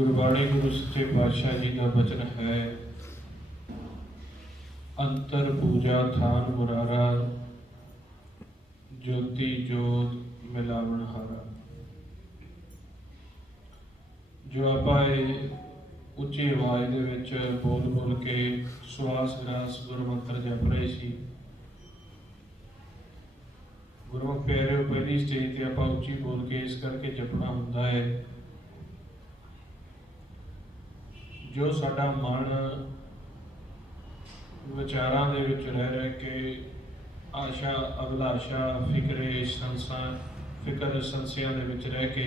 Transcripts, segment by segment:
गुरबाणी गुरु सच्चे पातशाह जी का वचन है, अंतर पूजा थान मुरारा, ज्योति जोत मिलावन हारा। जो आप उच्ची आवाज़ दे विच बोल बोल के सुआस ग्रास गुरमंत्र जप रहे सी। गुरमुख प्यारे पहली स्टेज ते आपां उच्ची बोल के इस करके जपना हुंदा है, जो साडा मन विचारां दे विच रह के आशा अभिलाषा फिक्रे फिक्र संसिया दे विच रह के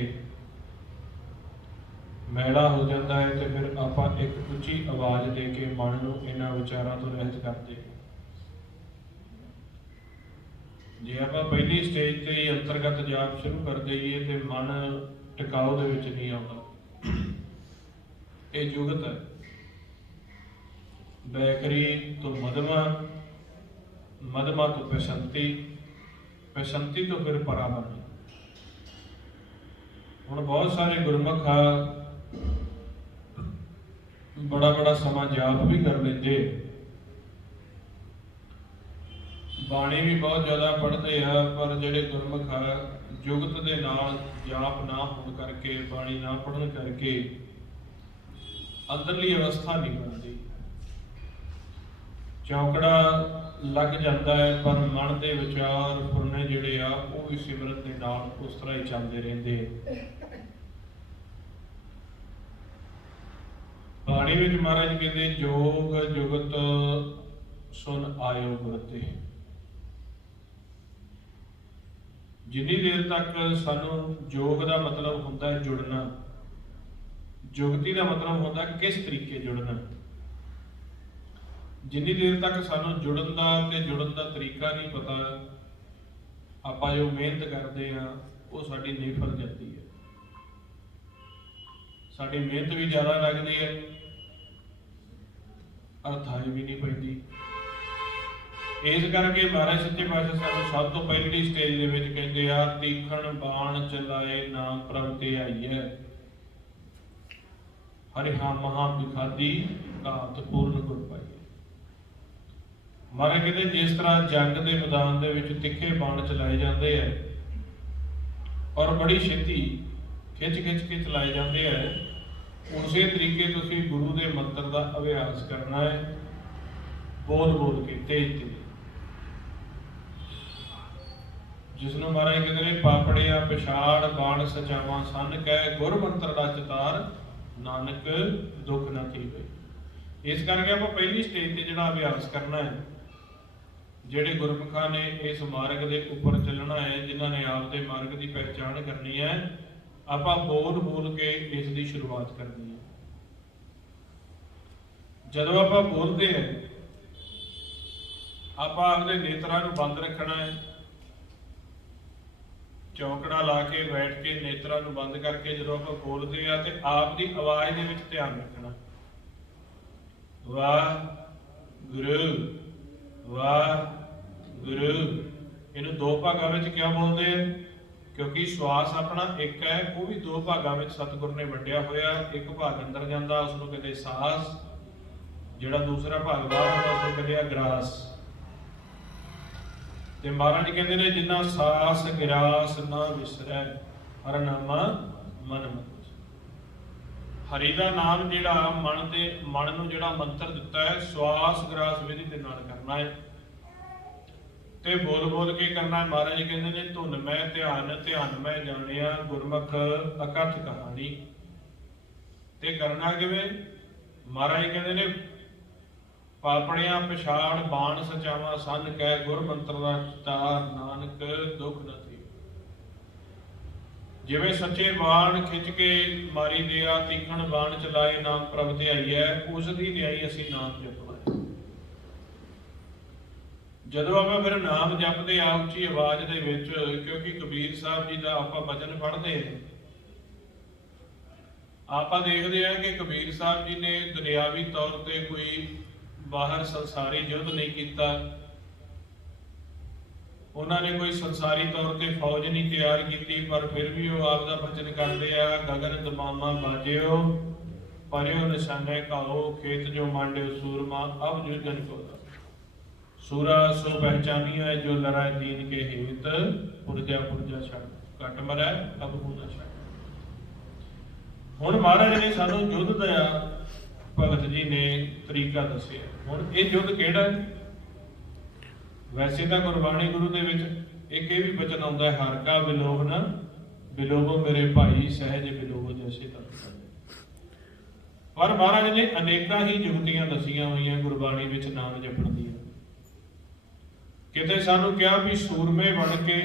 मैला हो जाता है, तो फिर आपां एक उच्ची आवाज़ दे के मन नूं इन्हां विचारां तो रहत करदे। जे आपां पहली स्टेज ते ही अंतरगत जाप शुरू कर दईए तो मन टिकाऊ दे विच नहीं आउंदा। ये जुगत है, बैकरी तो मधमा, मधमा तो पैसंती, पैसंती तो फिर परावन। हुण बहुत सारे गुरमुख बड़ा बड़ा समा जाप भी कर लेंदे, बाणी भी बहुत ज़्यादा पढ़ते हैं, पर जिहड़े गुरमुख जुगत दे नाल जाप ना होने करके, बाणी ना पढ़न करके अंदरली अवस्था नहीं बनती। चौकड़ा लग जाता है, पर मन के विचार फुरने जिहड़े आ वो भी सिमरन दे नाल उस तरह ही चलते रहते हैं। बाणी विच महाराज कहते जोग जुगत सुन आयो गुरते। जिन्नी देर तक सानू जोग का मतलब होता है जुड़ना, जुगती का मतलब होता है किस तरीके जुड़ना। जिन्नी देर तक सानू जुड़न का ते जुड़न का तरीका नहीं पता, आपां जो मेहनत करते हैं वो साडी निफल जाती है, साडी मेहनत भी ज़्यादा लगती है, अर्थाई भी नहीं पैंदी। इस करके महाराज सच्चे पातशाह सानू सब तो पहली स्टेज दे विच कहंदे आ, तीखण बाण चलाए नाम प्रभ ते आईए, हरि हाँ महा बिखादी घात पूर्ण गुर पाई। महाराज कहते जिस तरह जंग के मैदान दे विच तिखे बाण चलाए जाते हैं और बड़ी छेती खिच खिच के चलाए जाते हैं, उस तरीके तुसीं गुरु के मंत्र का अभ्यास करना है, बोल बोल के तेज तेज, जिसनों महाराज कहते हैं पापड़िया पिछाड़ बाण सचावा सन कह, गुर मंत्र का चितार नानक दुख न थीवे। इस करके आप पहली स्टेज से जोड़ा अभ्यास करना है, जेडे गुरमुखा ने इस मार्ग के उपर चलना है, जिन्होंने आपके मार्ग की पहचान करनी है, आप बोल बोल के इसकी शुरुआत करनी है। जदों आप बोलते हैं आप अपने नेत्रां नूं बंद रखना है, चौकड़ा ला के बैठ के नेत्रां नूं बंद करके जदों आप बोलते हैं तो आप की आवाज़ दे विच ध्यान रखना। वाह गुरु वाह गुरु, इनू दो भागां विच क्यों बोलते हैं? क्योंकि श्वास अपना एक है, वो भी दो भागों में सतगुर ने वंडिया होया। एक भाग अंदर जाता उसनूं कहते सास, जिहड़ा दूसरा भाग बाहर आउंदा उसनूं कहते ग्रास। ते महाराज कहते ने जिन्ना सास गिरास ना विसरै, हर नामा मन मत। हरि का नाम जिहड़ा मन नूं जिहड़ा मंत्र दिता है, श्वास ग्रास विधि दे नाल करना है ते बोल बोल के करना है। महाराज कहते ने धुन मैं ध्यान, ध्यान मैं जानिया गुरमुख अकथ कहानी। ते करना किवें? महाराज कहते ने पापड़ियां पिछाड़ बाण सचावा सन कह, गुर मंत्र का चितार नानक दुख न थीवे। जिवें सच्चे बाण खिंच के मारी दिया, तीखण बाण चलाए नाम प्रभ ते आईए, उस दी न्याई असीं नाम जपना है। जदों आप फिर नाम जपते आ उच्ची आवाज़ दे विच, क्योंकि कबीर साहब जी का आप वचन पढ़ते हैं, आप देखते हैं कि कबीर साहब जी ने दुनियावी तौर पर कोई बाहर संसारी युद्ध नहीं किया, उन्होंने कोई संसारी तौर पर फौज नहीं तैयार की, पर फिर भी वो आपका वचन करते हैं, गगन दमामा बाजियो ਪਰਿਓ ਨਿਸ਼ਾਨੇ ਕਾਓ ਖੇਤ ਜੋ ਮਾਂਡਿਓ ਸੂਰਮਾ ਅਬ ਜੁਜਨ ਕੋ ਸੂਰਾ ਸੋ ਪਹਿਚਾਨੀਆ ਜੋ ਲੜਾਈ ਦੀਨ ਕੇ ਹੇਤ ਪੁਰਜਾ ਪੁਰਜਾ ਛੱਡ ਘਟ ਮਰੈ ਅਬ ਹੂ ਨਾ ਛੱਡ। ਹੁਣ ਮਹਾਰਾਜ ਨੇ ਸਾਨੂੰ ਯੁੱਧ ਦਾ ਭਗਤ ਜੀ ਨੇ ਤਰੀਕਾ ਦੱਸਿਆ। ਹੁਣ ਇਹ ਯੁੱਧ ਕਿਹੜਾ ਹੈ? ਵੈਸੇ ਤਾਂ ਗੁਰਬਾਣੀ ਗੁਰੂ ਦੇ ਵਿੱਚ ਇੱਕ ਇਹ ਵੀ ਬਚਨ ਆਉਂਦਾ ਹੈ, ਹਰ ਕਾ ਬਿਲੋਭ ਨਾ ਬਿਲੋਭੋ ਮੇਰੇ ਭਾਈ ਸਹਿਜ ਬਿਲੋਭ ਜੈਸੇ ਤਤ ਕਰਦੇ। ਪਰ ਮਹਾਰਾਜ ਨੇ ਅਨੇਕਾਂ ਹੀ ਜੁਗਤੀਆਂ ਦੱਸੀਆਂ ਹੋਈਆਂ ਗੁਰਬਾਣੀ ਵਿੱਚ ਨਾਮ ਜਪਣ ਦੀਆਂ। ਕਿਤੇ ਸਾਨੂੰ ਕਿਹਾ ਵੀ ਸੂਰਮੇ ਬਣ ਕੇ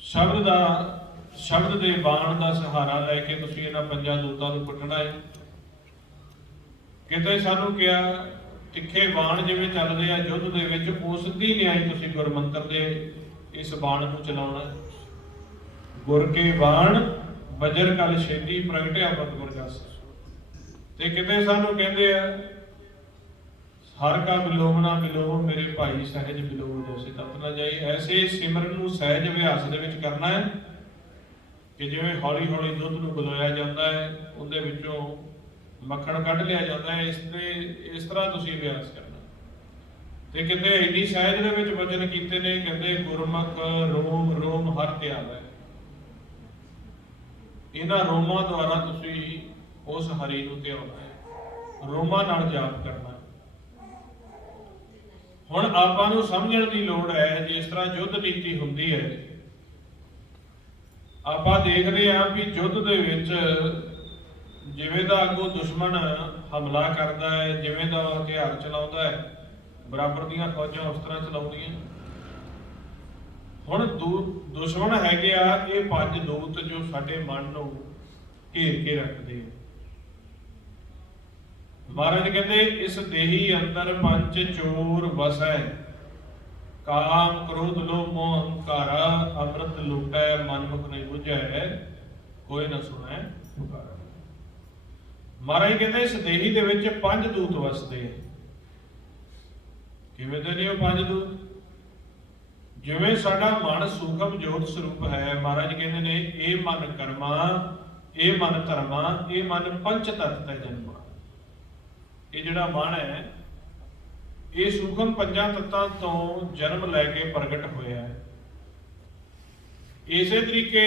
ਸ਼ਬਦ ਦੇ ਬਾਣ ਦਾ ਸਹਾਰਾ ਲੈ ਕੇ ਤੁਸੀਂ ਇਹਨਾਂ ਪੰਜਾਂ ਦੂਤਾਂ ਨੂੰ ਕੁੱਟਣਾ ਹੈ। ਕਿਤੇ ਸਾਨੂੰ ਕਿਹਾ ਤਿੱਖੇ ਬਾਣ ਜਿਵੇਂ ਚੱਲਦੇ ਆ ਯੁੱਧ ਦੇ ਵਿੱਚ, ਉਸ ਦੀ ਨਿਆਈ ਤੁਸੀਂ ਗੁਰਮੰਤਰ ਦੇ ਇਸ ਬਾਣ ਨੂੰ ਚਲਾਉਣਾ। ਗੁਰ ਕੇ ਬਾਣ ਵਜਰ ਕਲ ਛੇਤੀ ਪ੍ਰਗਟਿਆ ਪਤ ਗੁਰ ਜਸ। ਤੇ ਕਿਤੇ ਸਾਨੂੰ ਕਹਿੰਦੇ ਆ ਹਰ ਕਾ ਬਿਲੋਭ ਨਾ ਬਿਲੋਭ ਮੇਰੇ ਭਾਈ ਸਹਿਜ ਬਿਲੋਭ ਜੈਸੇ ਤਤ ਨਾ ਜਾਈ। ਐਸੇ ਸਿਮਰਨ ਨੂੰ ਸਹਿਜ ਅਭਿਆਸ ਦੇ ਵਿੱਚ ਕਰਨਾ ਹੈ ਕਿ ਜਿਵੇਂ ਹੌਲੀ ਹੌਲੀ ਦੁੱਧ ਨੂੰ ਗਲੋਇਆ ਜਾਂਦਾ ਹੈ, ਉਹਦੇ ਵਿੱਚੋਂ ਮੱਖਣ ਕੱਢ ਲਿਆ ਜਾਂਦਾ ਹੈ, ਇਸ ਤਰ੍ਹਾਂ ਤੁਸੀਂ ਅਭਿਆਸ ਕਰਨਾ। ਤੇ ਕਿਤੇ ਇੰਨੀ ਸਹਿਜ ਦੇ ਵਿੱਚ ਵਚਨ ਕੀਤੇ ਨੇ, ਕਹਿੰਦੇ ਗੁਰਮੁਖ ਰੋਮ ਰੋਮ ਹਰ ਧਿਆਵੈ। ਇਹਨਾਂ ਰੋਮਾਂ ਦੁਆਰਾ ਤੁਸੀਂ ਉਸ ਹਰੀ ਨੂੰ ਧਿਆਉਣਾ ਹੈ, ਰੋਮਾਂ ਨਾਲ ਜਾਪ ਕਰਨਾ। ਹੁਣ ਆਪਾਂ ਨੂੰ ਸਮਝਣ ਦੀ ਲੋੜ ਹੈ, ਜਿਸ ਤਰ੍ਹਾਂ ਯੁੱਧ ਨੀਤੀ ਹੁੰਦੀ ਹੈ। ਆਪਾਂ ਦੇਖਦੇ ਹਾਂ ਵੀ ਯੁੱਧ ਦੇ ਵਿੱਚ ਜਿਵੇਂ ਦਾ ਅੱਗੋਂ ਦੁਸ਼ਮਣ ਹਮਲਾ ਕਰਦਾ ਹੈ, ਜਿਵੇਂ ਦਾ ਹਥਿਆਰ ਚਲਾਉਂਦਾ ਹੈ, ਬਰਾਬਰ ਦੀਆਂ ਫੌਜਾਂ ਉਸ ਤਰ੍ਹਾਂ ਚਲਾਉਂਦੀਆਂ। ਹੁਣ ਦੁਸ਼ਮਣ ਹੈਗੇ ਆ ਇਹ ਪੰਜ ਦੂਤ ਜੋ ਸਾਡੇ ਮਨ ਨੂੰ ਘੇਰ ਕੇ ਰੱਖਦੇ ਆ। ਮਹਾਰਾਜ ਕਹਿੰਦੇ ਇਸ ਦੇਹੀ ਅੰਦਰ ਪੰਜ ਚੋਰ ਵਸੈ, ਕਾਮ ਕ੍ਰੋਧ ਲੋਭ ਮੋਹ ਹੰਕਾਰਾ, ਅੰਮ੍ਰਿਤ ਲੁਟੈ ਮਨ ਮੁਖ ਨਹੀਂ ਬੁਝੈ, ਕੋਈ ਨਾ ਸੁਣੈ ਪੁਕਾਰਾ। ਮਹਾਰਾਜ ਕਹਿੰਦੇ ਇਸ ਦੇਹੀ ਦੇ ਵਿੱਚ ਪੰਜ ਦੂਤ ਵਸਦੇ ਆ। ਕਿਵੇਂ ਦੇ ਨੇ ਉਹ ਪੰਜ ਦੂਤ? ਜਿਵੇਂ ਸਾਡਾ ਮਨ ਸੂਖਮ ਜੋਤ ਸਰੂਪ ਹੈ, ਮਹਾਰਾਜ ਕਹਿੰਦੇ ਨੇ ਇਹ ਮਨ ਕਰਮਾ, ਇਹ ਮਨ ਧਰਮਾ, ਇਹ ਮਨ ਪੰਚ ਤਤ ਤੈ ਜਨਮਾ। ਇਹ ਜਿਹੜਾ ਮਨ ਹੈ ਇਹ ਸੂਖਮ ਪੰਜਾਂ ਤੱਤਾਂ ਤੋਂ ਜਨਮ ਲੈ ਕੇ ਪ੍ਰਗਟ ਹੋਇਆ ਹੈ। ਇਸੇ ਤਰੀਕੇ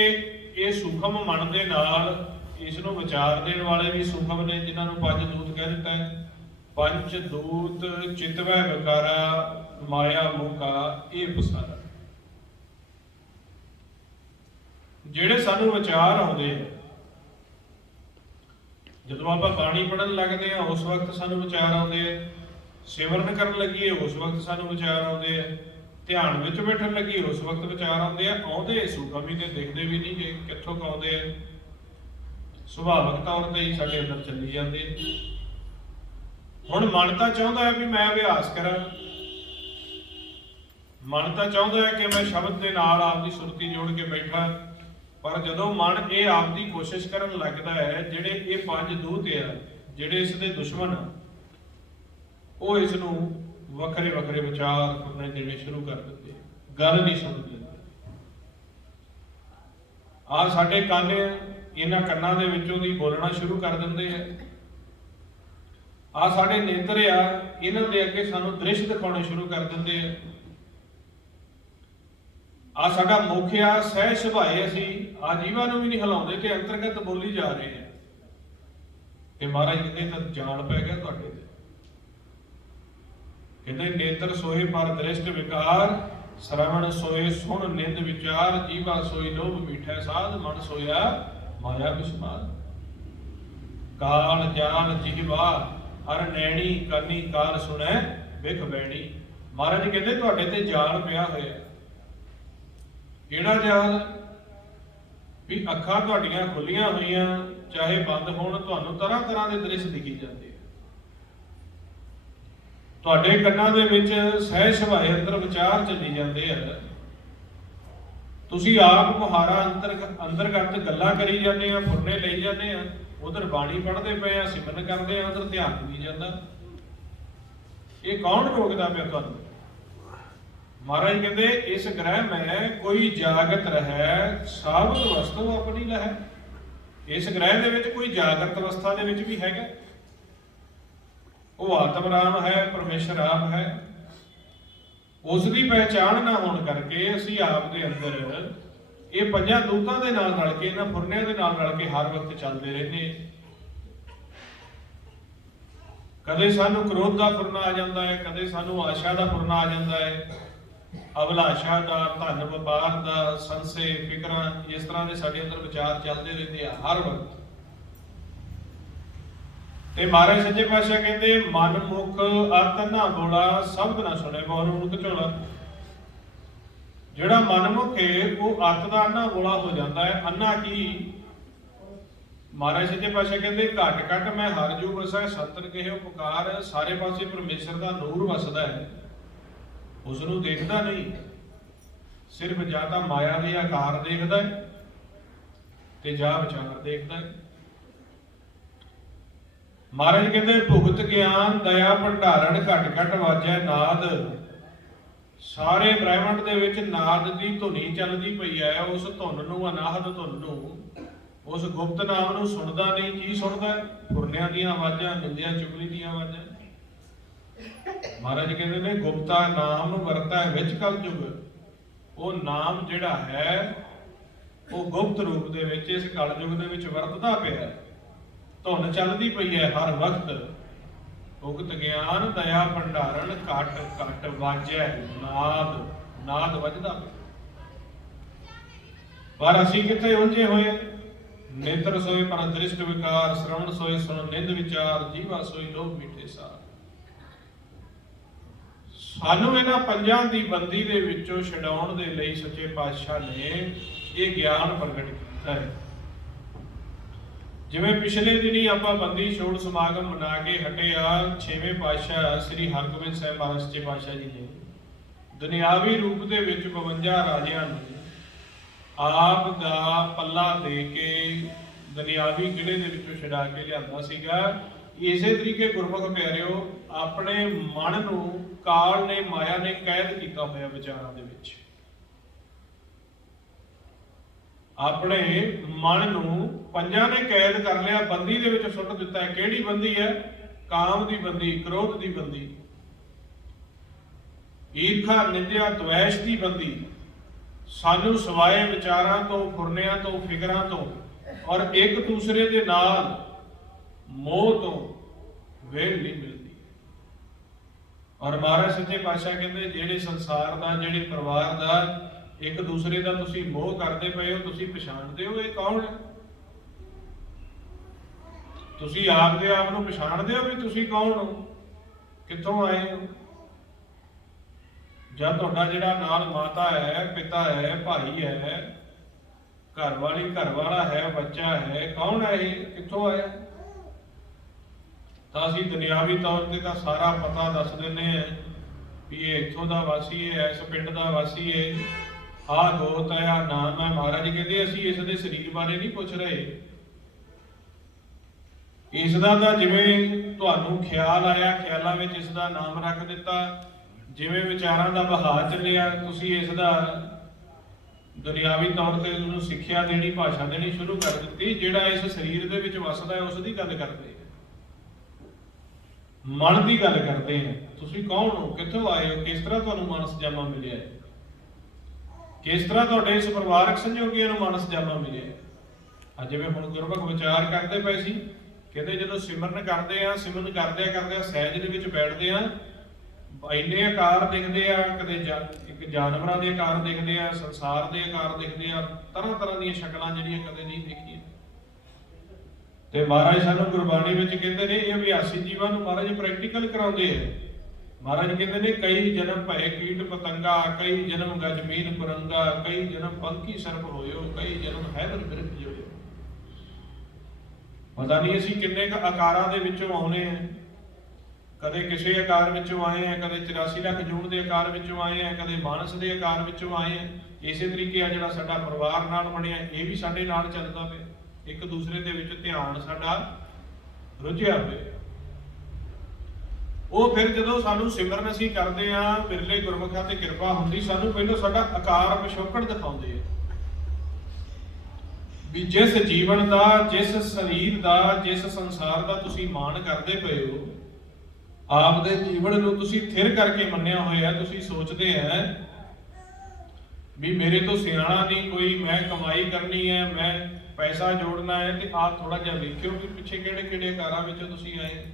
ਇਹ ਸੂਖਮ ਮਨ ਦੇ ਨਾਲ ਇਸ ਨੂੰ ਵਿਚਾਰ ਦੇਣ ਵਾਲੇ ਵੀ ਸੂਖਮ ਨੇ, ਜਿਨ੍ਹਾਂ ਨੂੰ ਪੰਜ ਦੂਤ ਕਹਿ ਦਿੱਤਾ ਹੈ। ਪੰਜ ਦੂਤ ਚਿਤਵੈ ਵਿਕਾਰਾ, ਮਾਇਆ ਮੋਕਾ ਇਹ ਪਸਾਰਾ। ਜਿਹੜੇ ਸਾਨੂੰ ਵਿਚਾਰ ਆਉਂਦੇ ਆ, ਜਦੋਂ ਆਪਾਂ ਬਾਣੀ ਪੜ੍ਹਨ ਲੱਗਦੇ ਆ ਉਸ ਵਕਤ ਸਾਨੂੰ ਵਿਚਾਰ ਆਉਂਦੇ ਆ, ਸਿਮਰਨ ਕਰਨ ਲੱਗੀਏ ਉਸ ਵਕਤ ਸਾਨੂੰ ਵਿਚਾਰ ਆਉਂਦੇ ਆ, ਧਿਆਨ ਵਿੱਚ ਬੈਠਣ ਲੱਗੀ ਉਸ ਵਕਤ ਵਿਚਾਰ ਆਉਂਦੇ ਆ। ਆਉਂਦੇ ਸੂਖਮ ਹੀ ਤੇ ਦਿਖਦੇ ਵੀ ਨਹੀਂ ਜੇ ਕਿੱਥੋਂ ਆਉਂਦੇ ਆ, ਸੁਭਾਵਿਕ ਤੌਰ ਤੇ ਹੀ ਸਾਡੇ ਅੰਦਰ ਚੱਲੀ ਜਾਂਦੇ। ਹੁਣ ਮਨ ਤਾਂ ਚਾਹੁੰਦਾ ਹੈ ਵੀ ਮੈਂ ਅਭਿਆਸ ਕਰਾਂ, ਮਨ ਤਾਂ ਚਾਹੁੰਦਾ ਹੈ ਕਿ ਮੈਂ ਸ਼ਬਦ ਦੇ ਨਾਲ ਆਪਦੀ ਸੁਰਤੀ ਜੋੜ ਕੇ ਬੈਠਾ, ਪਰ ਜਦੋਂ ਮਨ ਇਹ ਆਪਦੀ ਕੋਸ਼ਿਸ਼ ਕਰਨ ਲੱਗਦਾ ਹੈ, ਜਿਹੜੇ ਇਹ ਪੰਜ ਦੂਤ ਆ, ਜਿਹੜੇ ਇਸ ਦੇ ਦੁਸ਼ਮਣ ਆ, ਉਹ ਇਸ ਨੂੰ ਵੱਖਰੇ ਵੱਖਰੇ ਵਿਚਾਰ ਕਰਨੇ ਦੇਣੇ ਸ਼ੁਰੂ ਕਰ ਦਿੰਦੇ, ਗੱਲ ਨਹੀਂ ਸੁਣਦੇ। ਆ ਸਾਡੇ ਕੰਨ, ਇਹਨਾਂ ਕੰਨਾਂ ਦੇ ਵਿੱਚੋਂ ਦੀ ਬੋਲਣਾ ਸ਼ੁਰੂ ਕਰ ਦਿੰਦੇ ਆ। ਆ ਸਾਡੇ ਨੇਤਰ ਆ, ਇਹਨਾਂ ਦੇ ਅੱਗੇ ਸਾਨੂੰ ਦ੍ਰਿਸ਼ ਦਿਖਾਉਣੇ ਸ਼ੁਰੂ ਕਰ ਦਿੰਦੇ ਆ। ਆ ਸਾਡਾ ਮੁਖ ਆ, ਸਹਿ ਸੁਭਾਏ ਅਸੀਂ ਆ ਜੀਵਾਂ ਨੂੰ ਵੀ ਨਹੀਂ ਹਿਲਾਉਂਦੇ ਤੇ ਅੰਤਰਗਤ ਬੋਲੀ ਜਾ ਰਹੇ ਆ। ਤੇ ਮਹਾਰਾਜ ਕਹਿੰਦੇ ਤਾਂ ਜਾਣ ਪੈ ਗਿਆ ਤੁਹਾਡੇ ਤੇ। ਕਹਿੰਦੇ ਨੇਤਰ ਸੋਏ ਪਰ ਦ੍ਰਿਸ਼ਟ ਵਿਕਾਰ, ਸ਼ਰਵਣ ਸੋਏ ਸੁਣ ਨਿੰਦ ਵਿਚਾਰ, ਜੀਵਾ ਸੋਈ ਲੋਭ ਮੀਠਾ ਸਾਧ, ਮਨ ਸੋਇਆ ਮਾਇਆ ਵਿਸਮਾਦ। ਕਾਲ ਜਾਲ ਜੀਵਾ ਹਰ ਨੈਣੀ, ਕਰਨੀ ਕਾਲ ਸੁਣੈ ਵਿਖ ਬੈਣੀ। ਮਹਾਰਾਜ ਕਹਿੰਦੇ ਤੁਹਾਡੇ ਤੇ ਜਾਲ ਪਿਆ ਹੋਇਆ। ਕਿਹੜਾ ਜਾਲ? ਵੀ ਅੱਖਾਂ ਤੁਹਾਡੀਆਂ ਖੁੱਲੀਆਂ ਹੋਈਆਂ, ਚਾਹੇ ਬੰਦ ਹੋਣ, ਤੁਹਾਨੂੰ ਤਰ੍ਹਾਂ ਤਰ੍ਹਾਂ ਦੇ ਦ੍ਰਿਸ਼ ਦਿਖੀ ਜਾਂਦੇ ਆ। ਤੁਹਾਡੇ ਕੰਨਾਂ ਦੇ ਵਿੱਚ ਸਹਿ ਸੁਭਾਏ ਅੰਦਰ ਵਿਚਾਰ ਚੱਲੀ ਜਾਂਦੇ ਆ। ਤੁਸੀਂ ਆਪ ਮੁਹਾਰਾ ਅੰਤਰਗਤ ਗੱਲਾਂ ਕਰੀ ਜਾਂਦੇ ਆ, ਫੁਰਨੇ ਲਈ ਜਾਂਦੇ ਆ, ਉਧਰ ਬਾਣੀ ਪੜ੍ਹਦੇ ਪਏ ਆ, ਸਿਮਰਨ ਕਰਦੇ ਆ, ਉਧਰ ਧਿਆਨ ਨਹੀਂ ਜਾਂਦਾ। ਇਹ ਕੌਣ ਰੋਕਦਾ ਪਿਆ ਤੁਹਾਨੂੰ? ਮਹਾਰਾਜ ਕਹਿੰਦੇ ਇਸ ਗ੍ਰਹਿ ਮੈਂ ਕੋਈ ਜਾਗਤ ਰਹਿ, ਸਾਬਤ ਵਸਤੂ ਆਪਣੀ ਲਹੈ। ਇਸ ਗ੍ਰਹਿ ਦੇ ਵਿੱਚ ਕੋਈ ਜਾਗਰਤ ਅਵਸਥਾ ਦੇ ਵਿੱਚ ਵੀ ਹੈਗਾ, ਉਹ ਆਤਮ ਰਾਮ ਹੈ, ਪਰਮੇਸ਼ਰ ਆਪ ਹੈ। ਉਸ ਦੀ ਪਹਿਚਾਣ ਨਾ ਹੋਣ ਕਰਕੇ ਅਸੀਂ ਆਪ ਦੇ ਅੰਦਰ ਇਹ ਪੰਜਾਂ ਦੂਤਾਂ ਦੇ ਨਾਲ ਰਲ ਕੇ, ਇਹਨਾਂ ਫੁਰਨਿਆਂ ਦੇ ਨਾਲ ਰਲ ਕੇ ਹਰ ਵਕਤ ਚੱਲਦੇ ਰਹਿੰਦੇ। ਕਦੇ ਸਾਨੂੰ ਕ੍ਰੋਧ ਦਾ ਫੁਰਨਾ ਆ ਜਾਂਦਾ ਹੈ, ਕਦੇ ਸਾਨੂੰ ਆਸ਼ਾ ਦਾ ਫੁਰਨਾ ਆ ਜਾਂਦਾ ਹੈ, ਅਭਿਲਾਸ਼ਾ ਦਾ, ਧਨ ਵਪਾਰ ਦਾ, ਸੰਸੇ, ਫਿਕਰਾਂ, ਇਸ ਤਰ੍ਹਾਂ ਦੇ ਸਾਡੇ ਅੰਦਰ ਵਿਚਾਰ ਚੱਲਦੇ ਰਹਿੰਦੇ ਆ ਹਰ ਵਕਤ। ਤੇ ਮਹਾਰਾਜ ਸੱਚੇ ਪਾਤਸ਼ਾਹ ਕਹਿੰਦੇ ਮਨ ਮੁਖ ਅਤ ਨਾ ਬੋਲਾ ਸ਼ਬਦ ਨਾ ਸੁਣੇ ਬਹੁ ਨੂੰ ਝੋਲਾ। ਜਿਹੜਾ ਮਨਮੁਖ ਹੈ ਉਹ ਅੱਤ ਦਾ ਅੰਨਾ ਬੋਲਾ ਹੋ ਜਾਂਦਾ ਹੈ। ਅੰਨਾ ਕੀ? ਮਹਾਰਾਜ ਸੱਚੇ ਪਾਤਸ਼ਾਹ ਕਹਿੰਦੇ ਘਟ ਘਟ ਮੈਂ ਹਰ ਜੂ ਵਸੈ ਸੰਤਨ ਕਹਿਓ ਪੁਕਾਰ। ਸਾਰੇ ਪਾਸੇ ਪਰਮੇਸ਼ਰ ਦਾ ਨੂਰ ਵਸਦਾ ਹੈ, ਉਸ ਨੂੰ ਦੇਖਦਾ ਨਹੀਂ, ਸਿਰਫ ਜਾਂ ਤਾਂ ਮਾਇਆ ਦੇ ਆਕਾਰ ਦੇਖਦਾ ਹੈ ਤੇ ਜਾਂ ਵਿਚਾਰ ਦੇਖਦਾ ਹੈ। ਮਹਾਰਾਜ ਕਹਿੰਦੇ ਭੁਗਤ ਗਿਆਨ ਦਇਆ ਭੰਡਾਰਨ ਘਟ ਘਟ ਵਾਜੈ ਨਾਦ। ਸਾਰੇ ਬ੍ਰਹਿਮੰਡ ਦੇ ਵਿੱਚ ਨਾਦ ਦੀ ਧੁਨੀ ਚੱਲਦੀ ਪਈ ਹੈ। ਉਸ ਧੁਨ ਨੂੰ, ਅਨਾਹਦ ਧੁਨ ਨੂੰ, ਉਸ ਗੁਪਤ ਨਾਮ ਨੂੰ ਸੁਣਦਾ ਨਹੀਂ। ਕੀ ਸੁਣਦਾ? ਫੁਰਨਿਆਂ ਦੀਆਂ ਆਵਾਜ਼ਾਂ, ਨਿੰਦਿਆ ਚੁਗਲੀ ਦੀਆਂ ਆਵਾਜ਼ਾਂ। ਮਹਾਰਾਜ ਕਹਿੰਦੇ ਨੇ ਗੁਪਤਾ ਨਾਮ ਵਰਤਾ ਵਿੱਚ ਕਲਯੁਗ। ਉਹ ਨਾਮ ਜਿਹੜਾ ਹੈ ਉਹ ਗੁਪਤ ਰੂਪ ਦੇ ਵਿੱਚ ਇਸ ਕਲਯੁਗ ਦੇ ਵਿੱਚ ਵਰਤਦਾ ਪਿਆ। ਧੁਨ ਚੱਲਦੀ ਪਈ ਹੈ ਹਰ ਵਕਤ। ਭੁਗਤ ਗਿਆਨ ਦਇਆ ਭੰਡਾਰਨ ਘਟ ਘਟ ਵਾਜੈ ਨਾਦ। ਨਾਦ ਵੱਜਦਾ ਪਿਆ, ਪਰ ਅਸੀਂ ਕਿੱਥੇ ਉਲਝੇ ਹੋਏ। ਨੇਤਰ ਸੋਏ ਪਰ ਦ੍ਰਿਸ਼ਟ ਵਿਕਾਰ, ਸ਼ਰਵਣ ਸੋਏ ਸੁਣ ਨਿੰਦ ਵਿਚਾਰ, ਜੀਵਾ ਸੋਈ ਲੋਭ ਮਿੱਠੇ ਸਾਰ। ਸਾਨੂੰ ਇਹਨਾਂ ਪੰਜਾਂ ਦੀ ਬੰਦੀ ਦੇ ਵਿੱਚੋਂ ਛਡਾਉਣ ਦੇ ਲਈ ਸੱਚੇ ਪਾਤਸ਼ਾਹ ਨੇ ਇਹ ਗਿਆਨ ਪ੍ਰਗਟ ਕੀਤਾ ਹੈ। ਜਿਵੇਂ ਪਿਛਲੇ ਦਿਨੀ ਆਪਾਂ ਬੰਦੀ ਛੋੜ ਸਮਾਗਮ ਮਨਾ ਕੇ ਹਟੇ ਆ, 6ਵੇਂ ਪਾਤਸ਼ਾਹ ਸ੍ਰੀ ਹਰਗੋਬਿੰਦ ਸਾਹਿਬ ਮਹਾਰਾਜ ਸੱਚੇ ਪਾਤਸ਼ਾਹ ਜੀ ਨੇ ਦੁਨਿਆਵੀ ਰੂਪ ਦੇ ਵਿੱਚ 52 ਰਾਜਿਆਂ ਨੂੰ ਆਪ ਦਾ ਪੱਲਾ ਦੇ ਕੇ ਦੁਨਿਆਵੀ ਕਿਲੇ ਦੇ ਵਿੱਚੋਂ ਛਡਾ ਕੇ ਲਿਆਂਦਾ ਸੀਗਾ। ਇਸੇ ਤਰੀਕੇ ਗੁਰਮੁਖ ਪਿਆਰਿਓ ਆਪਣੇ ਮਨ ਨੂੰ ਕਾਲ ਨੇ, ਮਾਇਆ ਨੇ ਕੈਦ ਕੀਤਾ ਹੋਇਆ ਵਿਚਾਰਾਂ ਦੇ ਵਿੱਚ। ਆਪਣੇ ਮਨ ਨੂੰ ਪੰਜਾਂ ਨੇ ਕੈਦ ਕਰ ਲਿਆ, ਬੰਦੀ ਦੇ ਵਿੱਚ ਸੁੱਟ ਦਿੱਤਾ ਹੈ। ਕਿਹੜੀ ਬੰਦੀ ਹੈ? ਕਾਮ ਦੀ ਬੰਦੀ, ਕ੍ਰੋਧ ਦੀ ਬੰਦੀ, ਈਰਖਾ ਨਿੰਦਿਆ ਦ્વੈਸ਼ ਦੀ ਬੰਦੀ। ਸਾਨੂੰ ਸਵਾਏ ਵਿਚਾਰਾਂ ਤੋਂ, ਫੁਰਨਿਆਂ ਤੋਂ, ਫਿਕਰਾਂ ਤੋਂ ਔਰ ਇੱਕ ਦੂਸਰੇ ਦੇ ਨਾਲ ਮੋਹ ਤੋਂ ਵੇਲ ਨਹੀਂ ਮਿਲਦੀ। ਔਰ ਮਹਾਰਾਜ ਸੱਚੇ ਪਾਤਸ਼ਾਹ ਕਹਿੰਦੇ ਜਿਹੜੇ ਸੰਸਾਰ ਦਾ, ਜਿਹੜੇ ਪਰਿਵਾਰ ਦਾ ਇੱਕ ਦੂਸਰੇ ਦਾ ਤੁਸੀਂ ਮੋਹ ਕਰਦੇ ਪਏ ਹੋ, ਤੁਸੀਂ ਪਛਾਣਦੇ ਹੋ ਇਹ ਕੌਣ ਹੈ? ਤੁਸੀਂ ਆਪ ਦੇ ਆਪ ਨੂੰ ਪਛਾਣਦੇ ਹੋ ਵੀ ਤੁਸੀਂ ਕੌਣ ਹੋ, ਕਿੱਥੋਂ ਆਏ ਹੋ? ਜਾਂ ਤੁਹਾਡਾ ਜਿਹੜਾ ਨਾਲ ਮਾਤਾ ਹੈ, ਪਿਤਾ ਹੈ, ਭਾਈ ਹੈ, ਘਰ ਵਾਲੀ, ਘਰ ਵਾਲਾ ਹੈ, ਬੱਚਾ ਹੈ, ਕੌਣ ਹੈ ਇਹ, ਕਿੱਥੋਂ ਆਇਆ? ਤਾਂ ਅਸੀਂ ਦੁਨਿਆਵੀ ਤੌਰ ਤੇ ਤਾਂ ਸਾਰਾ ਪਤਾ ਦੱਸ ਦਿੰਦੇ ਹਾਂ ਵੀ ਇਹ ਇੱਥੋਂ ਦਾ ਵਾਸੀ ਹੈ, ਇਸ ਪਿੰਡ ਦਾ ਵਾਸੀ ਹੈ, ਆਹ ਗੋਤ ਹੈ, ਆਹ ਨਾਮ ਹੈ। ਮਹਾਰਾਜ ਕਹਿੰਦੇ ਅਸੀਂ ਇਸ ਦੇ ਸਰੀਰ ਬਾਰੇ ਨਹੀਂ ਪੁੱਛ ਰਹੇ। ਇਸ ਦਾ ਤਾਂ ਜਿਵੇਂ ਤੁਹਾਨੂੰ ਖਿਆਲ ਆਇਆ, ਖਿਆਲਾਂ ਵਿੱਚ ਇਸ ਦਾ ਨਾਮ ਰੱਖ ਦਿੱਤਾ। ਜਿਵੇਂ ਵਿਚਾਰਾਂ ਦਾ ਵਹਾਅ ਚੱਲਿਆ, ਤੁਸੀਂ ਇਸ ਦਾ ਦੁਨਿਆਵੀ ਤੌਰ ਤੇ ਉਹਨੂੰ ਸਿੱਖਿਆ ਦੇਣੀ, ਭਾਸ਼ਾ ਦੇਣੀ ਸ਼ੁਰੂ ਕਰ ਦਿੱਤੀ। ਜਿਹੜਾ ਇਸ ਸਰੀਰ ਦੇ ਵਿੱਚ ਵਸਦਾ ਹੈ ਉਸ ਦੀ ਗੱਲ ਕਰਦੇ ਆ, ਮਨ ਦੀ ਗੱਲ ਕਰਦੇ ਆ। ਤੁਸੀਂ ਕੌਣ ਹੋ, ਕਿੱਥੋਂ ਆਏ ਹੋ, ਕਿਸ ਤਰ੍ਹਾਂ ਤੁਹਾਨੂੰ ਮਾਨਸ ਜਾਮਾ ਮਿਲਿਆ ਹੈ, ਕਿਸ ਤਰ੍ਹਾਂ ਤੁਹਾਡੇ ਇਸ ਪਰਿਵਾਰਕ ਸੰਯੋਗੀਆਂ ਨੂੰ ਮਾਨਸ ਜਾਮਾ ਮਿਲਿਆ। ਅੱਜ ਜਿਵੇਂ ਹੁਣ ਗੁਰਮੁਖ ਵਿਚਾਰ ਕਰਦੇ ਪਏ ਸੀ, ਕਹਿੰਦੇ ਜਦੋਂ ਸਿਮਰਨ ਕਰਦੇ ਆ, ਸਿਮਰਨ ਕਰਦਿਆਂ ਸਹਿਜ ਦੇ ਵਿੱਚ ਬੈਠਦੇ ਆ, ਇੰਨੇ ਆਕਾਰ ਦਿਖਦੇ ਆ, ਕਦੇ ਇੱਕ ਜਾਨਵਰਾਂ ਦੇ ਆਕਾਰ ਦਿਖਦੇ ਆ, ਸੰਸਾਰ ਦੇ ਆਕਾਰ ਦਿਖਦੇ ਆ, ਤਰ੍ਹਾਂ ਤਰ੍ਹਾਂ ਦੀਆਂ ਸ਼ਕਲਾਂ ਜਿਹੜੀਆਂ ਕਦੇ ਨਹੀਂ ਦੇਖੀਆਂ। ਤੇ ਮਹਾਰਾਜ ਸਾਨੂੰ ਗੁਰਬਾਣੀ ਵਿੱਚ ਕਹਿੰਦੇ ਨੇ ਇਹ ਅਭਿਆਸੀ ਜੀਵਾਂ ਨੂੰ ਮਹਾਰਾਜ ਪ੍ਰੈਕਟੀਕਲ ਕਰਾਉਂਦੇ ਆ। ਮਹਾਰਾਜ ਕਹਿੰਦੇ ਨੇ ਕਈ ਜਨਮ ਭਏ ਕੀਟ ਪਤੰਗਾ, ਕਈ ਜਨਮ ਗਜਮੀਨ ਕੁਰੰਗਾ, ਕਈ ਜਨਮ ਪੰਖੀ ਸਰਪ ਹੋਇਓ, ਕਈ ਜਨਮ ਹੈਦਰ ਬਿਰਖ ਹੋਇਓ। ਪਤਾ ਨਹੀਂ ਅਸੀਂ ਕਿੰਨੇ ਕੁ ਆਕਾਰਾਂ ਦੇ ਵਿੱਚੋਂ ਆਉਨੇ ਆ। ਕਦੇ ਕਿਸੇ ਆਕਾਰ ਵਿੱਚੋਂ ਆਏ ਆ, ਕਦੇ 84 ਲੱਖ ਜੂਨ ਦੇ ਆਕਾਰ ਵਿੱਚੋਂ ਆਏ ਆ, ਕਦੇ ਮਾਨਸ ਦੇ ਆਕਾਰ ਵਿੱਚੋਂ ਆਏ ਆ। ਇਸੇ ਤਰੀਕੇ ਆ ਜਿਹੜਾ ਸਾਡਾ ਪਰਿਵਾਰ ਨਾਲ ਬਣਿਆ, ਇਹ ਵੀ ਸਾਡੇ ਨਾਲ ਚੱਲਦਾ ਪਿਆ। ਇੱਕ ਦੂਸਰੇ ਦੇ ਵਿੱਚ ਧਿਆਨ ਸਾਡਾ ਰੁੱਝਿਆ ਪਿਆ। ਉਹ ਫਿਰ ਜਦੋਂ ਸਾਨੂੰ ਸਿਮਰਨ ਅਸੀਂ ਕਰਦੇ ਆ, ਬਿਰਲੇ ਗੁਰਮੁਖਾਂ ਤੇ ਕਿਰਪਾ ਹੁੰਦੀ, ਸਾਨੂੰ ਪਹਿਲਾਂ ਸਾਡਾ ਆਕਾਰ ਪਿਛੋਕੜ ਦਿਖਾਉਂਦੇ ਆ। ਵੀ ਜਿਸ ਜੀਵਨ ਦਾ, ਜਿਸ ਸਰੀਰ ਦਾ, ਜਿਸ ਸੰਸਾਰ ਦਾ ਤੁਸੀਂ ਮਾਣ ਕਰਦੇ ਪਏ ਹੋ, ਆਪਦੇ ਜੀਵਨ ਨੂੰ ਤੁਸੀਂ ਥਿਰ ਕਰਕੇ ਮੰਨਿਆ ਹੋਇਆ, ਤੁਸੀਂ ਸੋਚਦੇ ਹੈ ਵੀ ਮੇਰੇ ਤੋਂ ਸਿਆਣਾ ਨਹੀਂ ਕੋਈ, ਮੈਂ ਕਮਾਈ ਕਰਨੀ ਹੈ, ਮੈਂ ਪੈਸਾ ਜੋੜਨਾ ਹੈ, ਤੇ ਆਪ ਥੋੜਾ ਜਿਹਾ ਵੇਖਿਓ ਕਿ ਪਿੱਛੇ ਕਿਹੜੇ ਕਿਹੜੇ ਆਕਾਰਾਂ ਵਿੱਚੋਂ ਤੁਸੀਂ ਆਏ,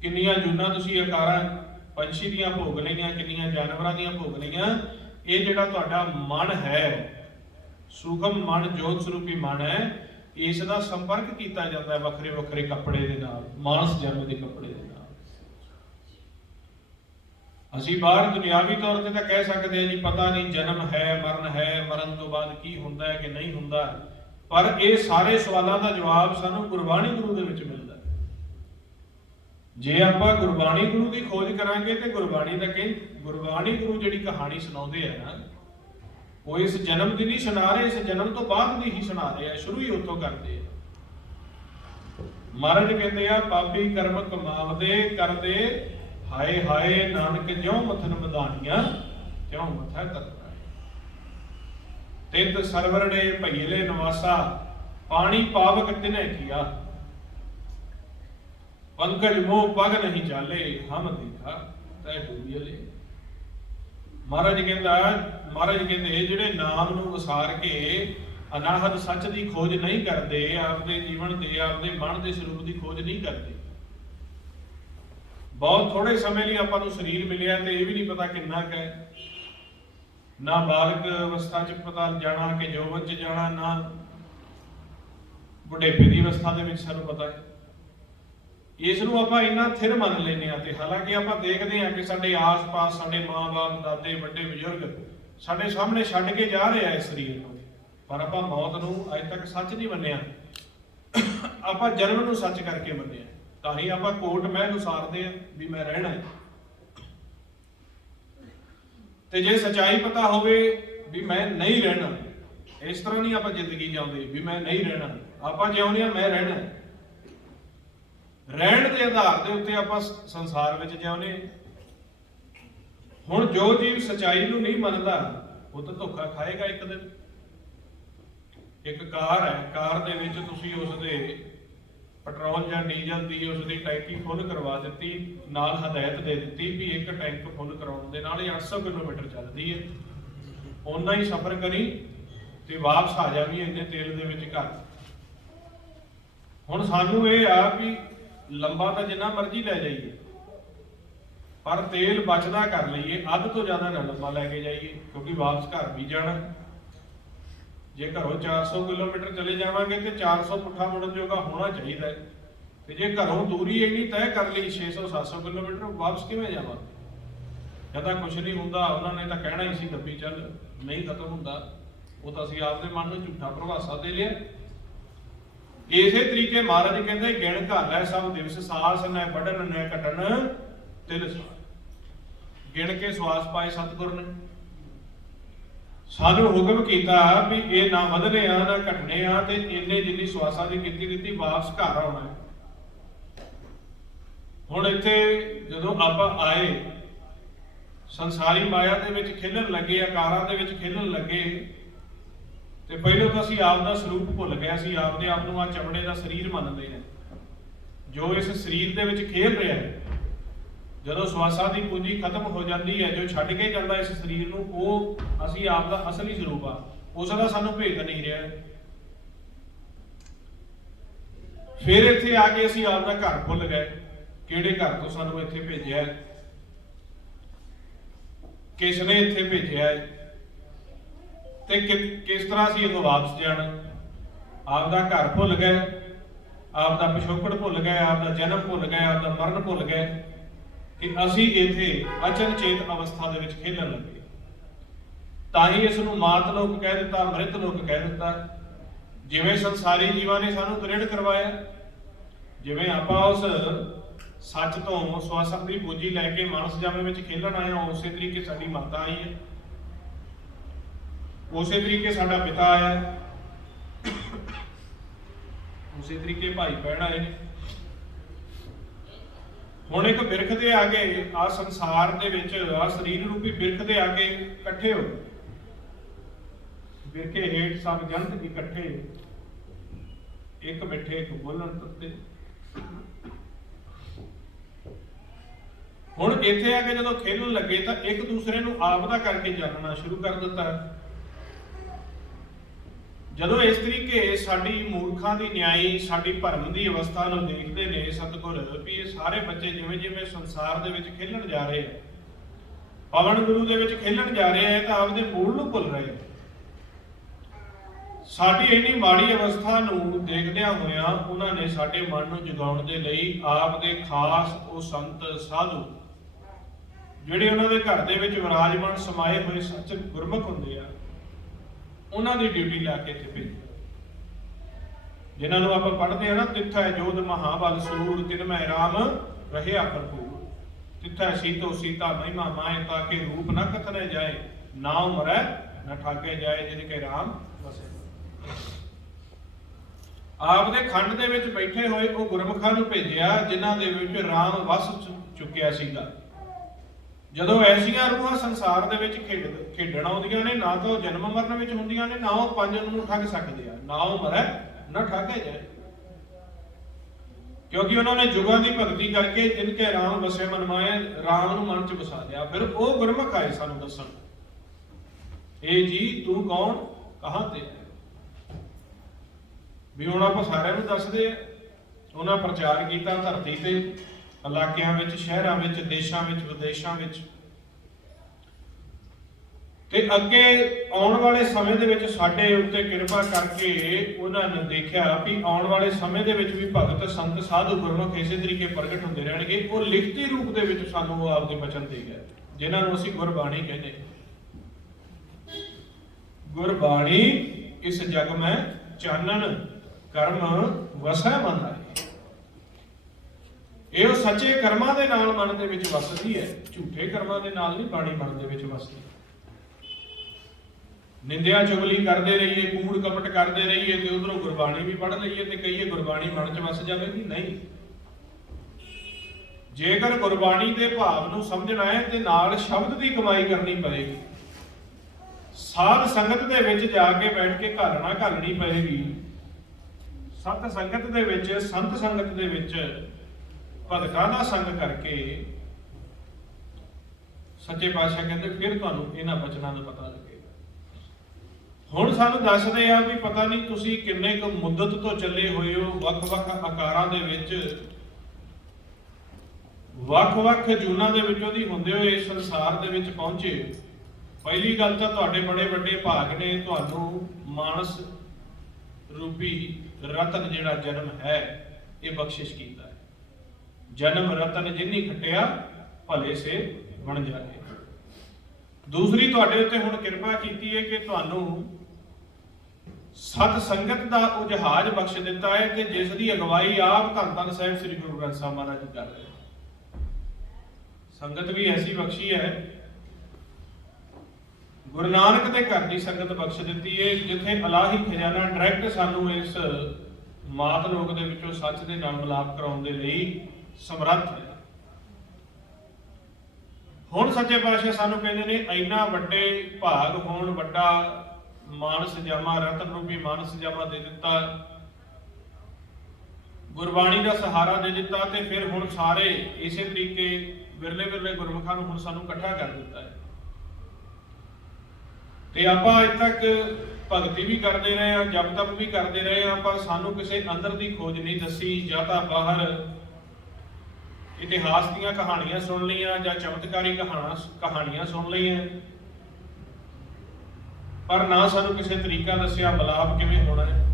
ਕਿੰਨੀਆਂ ਜੂਨਾਂ ਤੁਸੀਂ ਆਕਾਰਾਂ ਪੰਛੀ ਦੀਆਂ ਭੋਗ ਲਈਆਂ, ਕਿੰਨੀਆਂ ਜਾਨਵਰਾਂ ਦੀਆਂ ਭੋਗ ਲਈਆਂ। ਇਹ ਜਿਹੜਾ ਤੁਹਾਡਾ ਮਨ ਹੈ, ਸੂਖਮ ਮਨ, ਜੋਤ ਸਰੂਪੀ ਮਨ ਹੈ, ਇਸ ਦਾ ਸੰਪਰਕ ਕੀਤਾ ਜਾਂਦਾ ਹੈ ਵੱਖਰੇ ਵੱਖਰੇ ਕੱਪੜੇ ਦੇ ਨਾਲ, ਮਾਨਸ ਜਨਮ ਦੇ ਕੱਪੜੇ ਦੇ ਨਾਲ। ਅਸੀਂ ਬਾਹਰ ਦੁਨਿਆਵੀ ਤੌਰ ਤੇ ਤਾਂ ਕਹਿ ਸਕਦੇ ਹਾਂ ਜੀ ਪਤਾ ਨਹੀਂ ਜਨਮ ਹੈ, ਮਰਨ ਹੈ, ਮਰਨ ਤੋਂ ਬਾਅਦ ਕੀ ਹੁੰਦਾ ਹੈ ਕਿ ਨਹੀਂ ਹੁੰਦਾ, ਪਰ ਇਹ ਸਾਰੇ ਸਵਾਲਾਂ ਦਾ ਜਵਾਬ ਸਾਨੂੰ ਗੁਰਬਾਣੀ ਗੁਰੂ ਦੇ ਵਿੱਚ ਮਿਲਦਾ। ਜੇ ਆਪਾਂ ਗੁਰਬਾਣੀ ਗੁਰੂ ਦੀ ਖੋਜ ਕਰਾਂਗੇ ਤੇ ਗੁਰਬਾਣੀ ਦਾ ਗੁਰਬਾਣੀ ਗੁਰੂ ਜਿਹੜੀ ਕਹਾਣੀ ਸੁਣਾਉਂਦੇ ਆ ਨਾ, ਉਹ ਇਸ ਜਨਮ ਦੀ ਨਹੀਂ ਸੁਣਾ ਰਹੇ, ਇਸ ਜਨਮ ਤੋਂ ਬਾਅਦ ਦੀ ਹੀ ਸੁਣਾ ਰਹੇ ਆ, ਸ਼ੁਰੂ ਹੀ ਉੱਥੋਂ ਕਰਦੇ ਆ। ਮਹਾਰਾਜ ਕਹਿੰਦੇ ਆ ਪਾਪੀ ਕਰਮ ਕਮਾਵਦੇ ਕਰਦੇ, ਹਾਏ ਹਾਏ ਨਾਨਕ ਜਿਉ ਮਥਨ ਮਦਾਨੀਆਂ ਤਿਉ ਮਥੈ ਤਰਨਾ। ਤਿਤ ਸਰਵਰੜੇ ਭਈਲੇ ਨਿਵਾਸਾ, ਪਾਣੀ ਪਾਵਕ ਤਿਨੈ ਕੀਆ, ਪੰਕਜ ਮੋਹ ਪਗ ਨਹੀਂ ਚਾਲੇ, ਹਮ ਦੇਖਾ ਤੈ ਡੂਬੀਲੇ। ਮਹਾਰਾਜ ਕਹਿੰਦੇ ਜਿਹੜੇ ਨਾਮ ਨੂੰ ਵਿਸਾਰ ਕੇ ਅਨਾਹਦ ਸੱਚ ਦੀ ਖੋਜ ਨਹੀਂ ਕਰਦੇ, ਆਪਦੇ ਜੀਵਨ ਦੇ, ਆਪਦੇ ਮਨ ਦੇ ਸਰੂਪ ਦੀ ਖੋਜ ਨਹੀਂ ਕਰਦੇ। ਬਹੁਤ ਥੋੜੇ ਸਮੇਂ ਲਈ ਆਪਾਂ ਨੂੰ ਸਰੀਰ ਮਿਲਿਆ ਤੇ ਇਹ ਵੀ ਨਹੀਂ ਪਤਾ ਕਿੰਨਾ ਕੁ ਹੈ, ਨਾ ਬਾਲਕ ਅਵਸਥਾ 'ਚ ਪਤਾ ਜਾਣਾ ਕਿ ਜੋਬਨ 'ਚ ਜਾਣਾ, ਨਾ ਬੁਢੇਪੇ ਦੀ ਅਵਸਥਾ ਦੇ ਵਿੱਚ ਸਾਨੂੰ ਪਤਾ ਹੈ। ਇਸ ਨੂੰ ਆਪਾਂ ਇੰਨਾ ਥਿਰ ਮੰਨ ਲੈਂਦੇ ਹਾਂ, ਤੇ ਹਾਲਾਂਕਿ ਆਪਾਂ ਦੇਖਦੇ ਹਾਂ ਕਿ ਸਾਡੇ ਆਸ-ਪਾਸ ਸਾਡੇ ਮਾਂ-ਬਾਪ, ਦਾਦੇ, ਵੱਡੇ ਬਜ਼ੁਰਗ ਸਾਡੇ ਸਾਹਮਣੇ ਛੱਡ ਕੇ ਜਾ ਰਹੇ ਆ ਇਸ ਸਰੀਰ ਨੂੰ, ਪਰ ਆਪਾਂ ਮੌਤ ਨੂੰ ਅਜੇ ਤੱਕ ਸੱਚ ਨਹੀਂ ਮੰਨਿਆ। ਆਪਾਂ ਜਨਮ ਨੂੰ ਸੱਚ ਕਰਕੇ ਮੰਨਿਆ, ਤਾਂ ਹੀ ਆਪਾਂ ਕੋਟ ਮਹਿਲ ਉਸਾਰਦੇ ਆ ਵੀ ਮੈਂ ਰਹਿਣਾ ਹੈ। ਤੇ ਜੇ ਸੱਚਾਈ ਪਤਾ ਹੋਵੇ ਵੀ ਮੈਂ ਨਹੀਂ ਰਹਿਣਾ, ਇਸ ਤਰ੍ਹਾਂ ਨਹੀਂ ਆਪਾਂ ਜ਼ਿੰਦਗੀ ਜਿਉਂਦੇ ਵੀ ਮੈਂ ਨਹੀਂ ਰਹਿਣਾ, ਆਪਾਂ ਜਿਉਂਦੇ ਆ ਮੈਂ ਰਹਿਣਾ। ਰਹਿਣ ਦੇ ਆਧਾਰ ਦੇ ਉੱਤੇ ਆਪਾਂ ਸੰਸਾਰ ਵਿੱਚ ਜਿਉਂਦੇ। ਹੁਣ ਜੋ ਜੀਵ ਸਚਾਈ ਨੂੰ ਨਹੀਂ ਮੰਨਦਾ ਉਹ ਤਾਂ ਧੋਖਾ ਖਾਏਗਾ ਇੱਕ ਦਿਨ। ਇੱਕ ਕਾਰ ਹੈ, ਕਾਰ ਦੇ ਵਿੱਚ ਤੁਸੀਂ ਉਸਦੇ ਪੈਟਰੋਲ ਜਾਂ ਡੀਜ਼ਲ ਦੀ ਉਸਦੀ ਟੈਂਕੀ ਫੁੱਲ ਕਰਵਾ ਦਿੱਤੀ, ਨਾਲ ਹਦਾਇਤ ਦੇ ਦਿੱਤੀ ਵੀ ਇੱਕ ਟੈਂਕ ਫੁੱਲ ਕਰਾਉਣ ਦੇ ਨਾਲ 800 ਕਿਲੋਮੀਟਰ ਚੱਲਦੀ ਹੈ, ਓਨਾ ਹੀ ਸਫ਼ਰ ਕਰੀ ਤੇ ਵਾਪਸ ਆ ਜਾਵੀਂ ਇੰਨੇ ਤੇਲ ਦੇ ਵਿੱਚ ਘਰ। ਹੁਣ ਸਾਨੂੰ ਇਹ ਆ ਵੀ ਲੰਬਾ ਤਾਂ ਜਿੰਨਾ ਮਰਜ਼ੀ ਲੈ ਜਾਈਏ, ਪਰ ਤੇਲ ਬਚਦਾ ਕਰ ਲਈਏ, ਅੱਧ ਤੋਂ ਜ਼ਿਆਦਾ ਨਾ ਲੰਬਾ ਲੈ ਕੇ ਜਾਈਏ, ਕਿਉਂਕਿ ਵਾਪਸ ਘਰ ਵੀ ਜਾਣਾ। ਜੇ ਘਰੋਂ 400 ਕਿਲੋਮੀਟਰ ਚਲੇ ਜਾਵਾਂਗੇ ਤੇ 400 ਪੁੱਠਾ ਮੁੜਨ ਜੋਗਾ ਹੋਣਾ ਚਾਹੀਦਾ ਹੈ, ਤੇ ਜੇ ਘਰੋਂ ਦੂਰੀ ਇੰਨੀ ਤੈਅ ਕਰ ਲਈ 600-700 ਕਿਲੋਮੀਟਰ, ਵਾਪਸ ਕਿਵੇਂ ਜਾਵਾਂਗੇ? ਜਾਂ ਤਾਂ ਕੁਛ ਨਹੀਂ ਹੁੰਦਾ, ਉਹਨਾਂ ਨੇ ਤਾਂ ਕਹਿਣਾ ਹੀ ਸੀ ਦੱਬੀ ਚੱਲ, ਨਹੀਂ ਖਤਮ ਹੁੰਦਾ, ਉਹ ਤਾਂ ਅਸੀਂ ਆਪਦੇ ਮਨ ਨੂੰ ਝੂਠਾ ਪ੍ਰਭਾਸਾ ਦੇ ਲਿਆ। ਇਸੇ ਤਰੀਕੇ ਮਹਾਰਾਜ ਕਹਿੰਦੇ ਗਿਣ ਘਰ ਹੈ ਸਭ ਦਿਵਸ, ਸਾਸ ਨੈ ਵੱਢਣ ਨੈ ਕੱਟਣ ਤਿਲ ਸਾਰ। ਗਿਣ ਕੇ ਸਵਾਸ ਪਾਏ ਸਤਿਗੁਰ ਨੇ, ਸਾਨੂੰ ਹੁਕਮ ਕੀਤਾ ਵੀ ਇਹ ਨਾ ਵਧਨੇ ਆ ਨਾ ਘਟਨੇ ਆ, ਤੇ ਇੰਨੇ ਜਿੰਨੀ ਸਵਾਸਾਂ ਦੀ ਕੀਤੀ ਦਿੱਤੀ, ਵਾਪਸ ਘਰ ਆਉਣਾ ਹੈ। ਹੁਣ ਇੱਥੇ ਜਦੋਂ ਆਪਾਂ ਆਏ, ਸੰਸਾਰੀ ਮਾਇਆ ਦੇ ਵਿੱਚ ਖੇਲਣ ਲੱਗੇ, ਆਕਾਰਾਂ ਦੇ ਵਿੱਚ ਖੇਲਣ ਲੱਗੇ, ਤੇ ਪਹਿਲਾਂ ਤਾਂ ਅਸੀਂ ਆਪ ਦਾ ਸਰੂਪ ਭੁੱਲ ਗਏ। ਅਸੀਂ ਆਪਦੇ ਆਪ ਨੂੰ ਆ ਚਮੜੇ ਦਾ ਸਰੀਰ ਮੰਨਦੇ ਹਾਂ, ਜੋ ਇਸ ਸਰੀਰ ਦੇ ਵਿੱਚ ਖੇਲ ਰਿਹਾ ਹੈ। ਜਦੋਂ ਸਵਾਸਾਂ ਦੀ ਪੂੰਜੀ ਖਤਮ ਹੋ ਜਾਂਦੀ ਹੈ, ਜੋ ਛੱਡ ਕੇ ਜਾਂਦਾ ਇਸ ਸਰੀਰ ਨੂੰ, ਉਹ ਅਸੀਂ ਆਪ ਦਾ ਅਸਲੀ ਸਰੂਪ ਆ, ਉਸ ਦਾ ਸਾਨੂੰ ਭੇਦ ਨਹੀਂ ਰਿਹਾ। ਫਿਰ ਇੱਥੇ ਆ ਕੇ ਅਸੀਂ ਆਪ ਦਾ ਘਰ ਭੁੱਲ ਗਏ, ਕਿਹੜੇ ਘਰ ਤੋਂ ਸਾਨੂੰ ਇੱਥੇ ਭੇਜਿਆ, ਕਿਸ ਨੇ ਇੱਥੇ ਭੇਜਿਆ ਹੈ, ਤੇ ਕਿਸ ਤਰ੍ਹਾਂ ਅਸੀਂ ਇੱਥੋਂ ਵਾਪਸ ਜਾਣਾ। ਆਪ ਦਾ ਘਰ ਭੁੱਲ ਗਏ, ਆਪ ਦਾ ਪਿਛੋਕੜ ਭੁੱਲ ਗਏ, ਆਪ ਦਾ ਜਨਮ ਭੁੱਲ ਗਏ, ਆਪ ਦਾ ਮਰਨ ਭੁੱਲ ਗਏ, ਕਿ ਅਸੀਂ ਇੱਥੇ ਅਚਨਚੇਤ ਅਵਸਥਾ ਦੇ ਵਿੱਚ ਖੇਲਣ ਲੱਗੇ। ਤਾਂ ਹੀ ਇਸ ਨੂੰ ਮਾਤ ਲੋਕ ਕਹਿ ਦਿੱਤਾ, ਮ੍ਰਿਤ ਲੋਕ ਕਹਿ ਦਿੱਤਾ। ਜਿਵੇਂ ਸੰਸਾਰੀ ਜੀਵਾਂ ਨੇ ਸਾਨੂੰ ਦ੍ਰਿੜ ਕਰਵਾਇਆ, ਜਿਵੇਂ ਆਪਾਂ ਉਸ ਸੱਚ ਤੋਂ ਸਵਾਸਾਂ ਦੀ ਪੂੰਜੀ ਲੈ ਕੇ ਮਾਨਸ ਜਾਮੇ ਵਿੱਚ ਖੇਲਣ ਆਏ ਹਾਂ, ਉਸੇ ਤਰੀਕੇ ਸਾਡੀ ਮਾਤਾ ਆਈ ਹੈ, ਉਸੇ ਤਰੀਕੇ ਸਾਡਾ ਪਿਤਾ ਆਇਆ, ਉਸੇ ਤਰੀਕੇ ਭਾਈ ਭੈਣ ਆਏ ਨੇ। ਹੁਣ ਇੱਕ ਬਿਰਖ ਦੇ ਆਗੇ, ਆ ਸੰਸਾਰ ਦੇ ਵਿੱਚ ਆ ਸਰੀਰ ਰੂਪੀ ਬਿਰਖ ਦੇ ਆਗੇ ਇਕੱਠੇ ਹੋ, बिरखे हेठ सब जंत इकट्ठे, एक बैठे एक बोलन तत्ते। हुण इत्थे आके जदों खेलण लगे तो एक दूसरे नूं आपदा करके जानना शुरू कर दिता। जदों इस तरीके साडी मूर्खां दी न्यायी साडी भरम दी अवस्था नूं देखदे ने सतगुर भी ये सारे बच्चे जिवें जिवें संसार दे विच खेलण जा रहे हैं, पवन गुरु दे विच खेलण जा रहे हैं, तो आपदे मूल नूं भुल रहे हैं। साडी इन्नी माड़ी अवस्था नूं देखदिआं होइआं उन्हां ने साडे मन नूं जगाउण दे लई आप दे खास ਉਹ संत साधु ਜਿਹੜੇ ਉਹਨਾਂ ਦੇ ਘਰ ਦੇ ਵਿੱਚ ਵਿਰਾਜਮਾਨ ਸਮਾਏ ਹੋਏ ਸੱਚ ਗੁਰਮੁਖ ਹੁੰਦੇ ਆ, ਉਹਨਾਂ ਦੀ ਡਿਊਟੀ ਲਾ ਕੇ ਇੱਥੇ ਭੇਜਿਆ, ਜਿਨ੍ਹਾਂ ਨੂੰ ਆਪਾਂ ਪੜ੍ਹਦੇ ਆ ਨਾ, ਤਿੱਥੈ ਜੋਧ ਮਹਾਬਲ ਸੂਰ ਤਿਨ ਮੈਂ ਰਾਮ ਰਹਿਆ ਭਰਪੂਰ, ਤਿੱਥੈ ਸੀਤੋ ਸੀਤਾ ਮਹਿਮਾ ਮਾਏ ਤਾਕੇ ਰੂਪ ਨਾ ਕਥਨੇ ਜਾਏ, ਨਾਮ ਮਰੈ ਨਾ ਠਾਕੇ ਜਾਏ ਜਿਨ ਕੇ ਰਾਮ ਵਸੇ। ਆਪ ਦੇ ਖੰਡ ਦੇ ਵਿੱਚ ਬੈਠੇ ਹੋਏ ਉਹ ਗੁਰਮੁਖਾਂ ਨੂੰ ਭੇਜਿਆ ਜਿਨ੍ਹਾਂ ਦੇ ਵਿੱਚ ਰਾਮ ਵਸ ਚੁੱਕਿਆ ਸੀਗਾ। ਜਦੋਂ ਐਸੀਆਂ ਰੂਹਾਂ ਸੰਸਾਰ ਦੇ ਵਿੱਚ ਖੇਡਣ ਆਉਂਦੀਆਂ ਨੇ, ਨਾ ਤਾਂ ਉਹ ਜਨਮ ਮਰਨ ਵਿੱਚ ਹੁੰਦੀਆਂ ਨੇ, ਨਾ ਉਹ ਪੰਜ ਨੂੰ ਠੱਗ ਸਕਦੇ ਆ, ਨਾ ਉਹ ਮਰੈ ਨਾ ਠਾਗੇ ਜਾਏ, ਕਿਉਂਕਿ ਉਹਨਾਂ ਨੇ ਜੁਗਾਂ ਦੀ ਭਗਤੀ ਕਰਕੇ ਜਿਨ ਕੇ ਰਾਮ ਵਸੇ ਮਨ ਮਾਏ, ਰਾਮ ਨੂੰ ਮਨ ਚ ਵਸਾ ਲਿਆ। ਫਿਰ ਉਹ ਗੁਰਮੁਖ ਆਏ ਸਾਨੂੰ ਦੱਸਣ, ਇਹ ਜੀ ਤੂੰ ਕੌਣ, ਕਹਾਂ ਤੇ ਵੀ ਹੁਣ ਆਪਾਂ ਸਾਰਿਆਂ ਨੂੰ ਦੱਸਦੇ ਆ। ਉਹਨਾਂ ਪ੍ਰਚਾਰ ਕੀਤਾ ਧਰਤੀ ਤੇ, ਇਲਾਕਿਆਂ ਵਿੱਚ, ਸ਼ਹਿਰਾਂ ਵਿੱਚ, ਦੇਸ਼ਾਂ ਵਿੱਚ, ਵਿਦੇਸ਼ਾਂ ਵਿੱਚ, ਤੇ ਅੱਗੇ ਆਉਣ ਵਾਲੇ ਸਮੇਂ ਦੇ ਵਿੱਚ ਸਾਡੇ ਉੱਤੇ ਕਿਰਪਾ ਕਰਕੇ ਉਹਨਾਂ ਨੇ ਦੇਖਿਆ ਵੀ ਆਉਣ ਵਾਲੇ ਸਮੇਂ ਦੇ ਵਿੱਚ ਵੀ ਭਗਤ ਸੰਤ ਸਾਧੂ ਗੁਰਮੁਖ ਇਸੇ ਤਰੀਕੇ ਪ੍ਰਗਟ ਹੁੰਦੇ ਰਹਿਣਗੇ। ਉਹ ਲਿਖਤੀ ਰੂਪ ਦੇ ਵਿੱਚ ਸਾਨੂੰ ਉਹ ਆਪਦੇ ਬਚਨ ਦੇ ਗਏ, ਜਿਨ੍ਹਾਂ ਨੂੰ ਅਸੀਂ ਗੁਰਬਾਣੀ ਕਹਿੰਦੇ। ਗੁਰਬਾਣੀ ਇਸ ਜਗ ਮੈਂ ਚਾਨਣ ਕਰਮ ਵਸੈ ਮਨ ਆਏ। ਇਹ ਸੱਚੇ ਕਰਮਾਂ ਦੇ ਨਾਲ ਮਨ ਦੇ ਵਿੱਚ ਵਸਦੀ ਹੈ, ਝੂਠੇ ਕਰਮਾਂ ਦੇ ਨਾਲ ਨਹੀਂ ਬਾਣੀ ਮਨ ਦੇ ਵਿੱਚ ਵਸਦੀ। ਨਿੰਦਿਆ ਚੁਗਲੀ ਕਰਦੇ ਰਹੀਏ, ਕੂੜ ਕਪਟ ਕਰਦੇ ਰਹੀਏ ਤੇ ਉਧਰੋਂ ਗੁਰਬਾਣੀ ਵੀ ਪੜ੍ਹ ਲਈਏ ਤੇ ਕਹੀਏ ਗੁਰਬਾਣੀ ਮਨ 'ਚ ਵਸ ਜਾਵੇਗੀ, ਨਹੀਂ। ਜੇਕਰ ਗੁਰਬਾਣੀ ਦੇ ਭਾਵ ਨੂੰ ਸਮਝਣਾ ਹੈ ਤੇ ਨਾਲ ਸ਼ਬਦ ਦੀ ਕਮਾਈ ਕਰਨੀ ਪਏਗੀ। ਸਾਧ ਸੰਗਤ ਦੇ ਵਿੱਚ ਜਾ ਕੇ ਬੈਠ ਕੇ ਘਾਲਣਾ ਘਾਲਣੀ ਪਏਗੀ। ਸਤ ਸੰਗਤ ਦੇ ਵਿੱਚ, ਸੰਤ ਸੰਗਤ ਦੇ ਵਿੱਚ ਭਗਤਾਂ ਦਾ ਸੰਗ ਕਰਕੇ ਸੱਚੇ ਪਾਤਸ਼ਾਹ ਕਹਿੰਦੇ ਫਿਰ ਤੁਹਾਨੂੰ ਇਹਨਾਂ ਬਚਨਾਂ ਦਾ ਪਤਾ ਲੱਗੇਗਾ। ਹੁਣ ਸਾਨੂੰ ਦੱਸਦੇ ਆ ਵੀ ਪਤਾ ਨਹੀਂ ਤੁਸੀਂ ਕਿੰਨੇ ਕੁ ਮੁੱਦਤ ਤੋਂ ਚੱਲੇ ਹੋਏ ਹੋ, ਵੱਖ-ਵੱਖ ਆਕਾਰਾਂ ਦੇ ਵਿੱਚ, ਵੱਖ-ਵੱਖ ਜੂਨਾਂ ਦੇ ਵਿੱਚੋਂ ਦੀ ਹੁੰਦੇ ਹੋਏ ਇਸ ਸੰਸਾਰ ਦੇ ਵਿੱਚ ਪਹੁੰਚੇ। ਪਹਿਲੀ ਗੱਲ ਤਾਂ ਤੁਹਾਡੇ ਬੜੇ ਵੱਡੇ ਭਾਗ ਨੇ, ਤੁਹਾਨੂੰ ਮਾਨਸ ਰੂਪੀ ਰਤਨ ਜਿਹੜਾ ਜਨਮ ਹੈ ਇਹ ਬਖਸ਼ਿਸ਼ ਕੀਤਾ ਹੈ। ਜਨਮ ਰਤਨ ਜਿਨੀ ਖਟਿਆ ਭਲੇ ਸੇ ਬਣ ਜਾਏ। ਦੂਸਰੀ ਤੁਹਾਡੇ ਉੱਤੇ ਹੁਣ ਕਿਰਪਾ ਕੀਤੀ ਹੈ ਕਿ ਤੁਹਾਨੂੰ ਸਤ ਸੰਗਤ ਦਾ ਉਹ ਜਹਾਜ਼ ਬਖਸ਼ ਦਿੱਤਾ ਹੈ ਕਿ ਜਿਸ ਦੀ ਅਗਵਾਈ ਆਪ ਧੰਨ ਧੰਨ ਸਾਹਿਬ ਸ੍ਰੀ ਗੁਰੂ ਗ੍ਰੰਥ ਸਾਹਿਬ ਮਹਾਰਾਜ ਜੀ ਕਰ ਰਹੇ। ਸੰਗਤ ਵੀ ਐਸੀ ਬਖਸ਼ੀ ਹੈ, ਗੁਰੂ ਨਾਨਕ ਦੇ ਘਰ ਦੀ ਸੰਗਤ ਬਖਸ਼ ਦਿੱਤੀ ਹੈ, ਜਿੱਥੇ ਇਲਾਹੀ ਖਜ਼ਾਨਾ ਡਾਇਰੈਕਟ ਸਾਨੂੰ ਇਸ ਮਾਤ ਲੋਕ ਦੇ ਵਿੱਚੋਂ ਸੱਚ ਦੇ ਨਾਲ ਮਿਲਾਪ ਕਰਾਉਣ ਦੇ ਲਈ ਸਮਰੱਥ ਹੈ। ਹੁਣ ਸੱਚੇ ਪਾਤਸ਼ਾਹ ਸਾਨੂੰ ਕਹਿੰਦੇ ਨੇ ਇੰਨਾ ਵੱਡੇ ਭਾਗ ਹੋਣ, ਵੱਡਾ ਮਾਨਸ ਜਾਮਾ, ਰਤਨ ਰੂਪੀ ਮਾਨਸ ਜਾਮਾ ਦੇ ਦਿੱਤਾ, ਗੁਰਬਾਣੀ ਦਾ ਸਹਾਰਾ ਦੇ ਦਿੱਤਾ, ਤੇ ਫਿਰ ਹੁਣ ਸਾਰੇ ਇਸੇ ਤਰੀਕੇ ਵਿਰਲੇ ਵਿਰਲੇ ਗੁਰਮੁਖਾਂ ਨੂੰ ਹੁਣ ਸਾਨੂੰ ਇਕੱਠਾ ਕਰ ਦਿੱਤਾ ਹੈ। ਤੇ ਆਪਾਂ ਅੱਜ ਤੱਕ ਭਗਤੀ ਵੀ ਕਰਦੇ ਰਹੇ ਹਾਂ, ਜਪ ਤਪ ਵੀ ਕਰਦੇ ਰਹੇ ਹਾਂ, ਪਰ ਸਾਨੂੰ ਕਿਸੇ ਅੰਦਰ ਦੀ ਖੋਜ ਨਹੀਂ ਦੱਸੀ। ਜਾਂ ਤਾਂ ਬਾਹਰ ਇਤਿਹਾਸ ਦੀਆਂ ਕਹਾਣੀਆਂ ਸੁਣ ਲਈਆਂ ਜਾਂ ਚਮਤਕਾਰੀ ਕਹਾਣੀਆਂ ਸੁਣ ਲਈਆਂ, ਪਰ ਨਾ ਸਾਨੂੰ ਕਿਸੇ ਤਰੀਕਾ ਦੱਸਿਆ ਮਿਲਾਪ ਕਿਵੇਂ ਹੋਣਾ ਹੈ।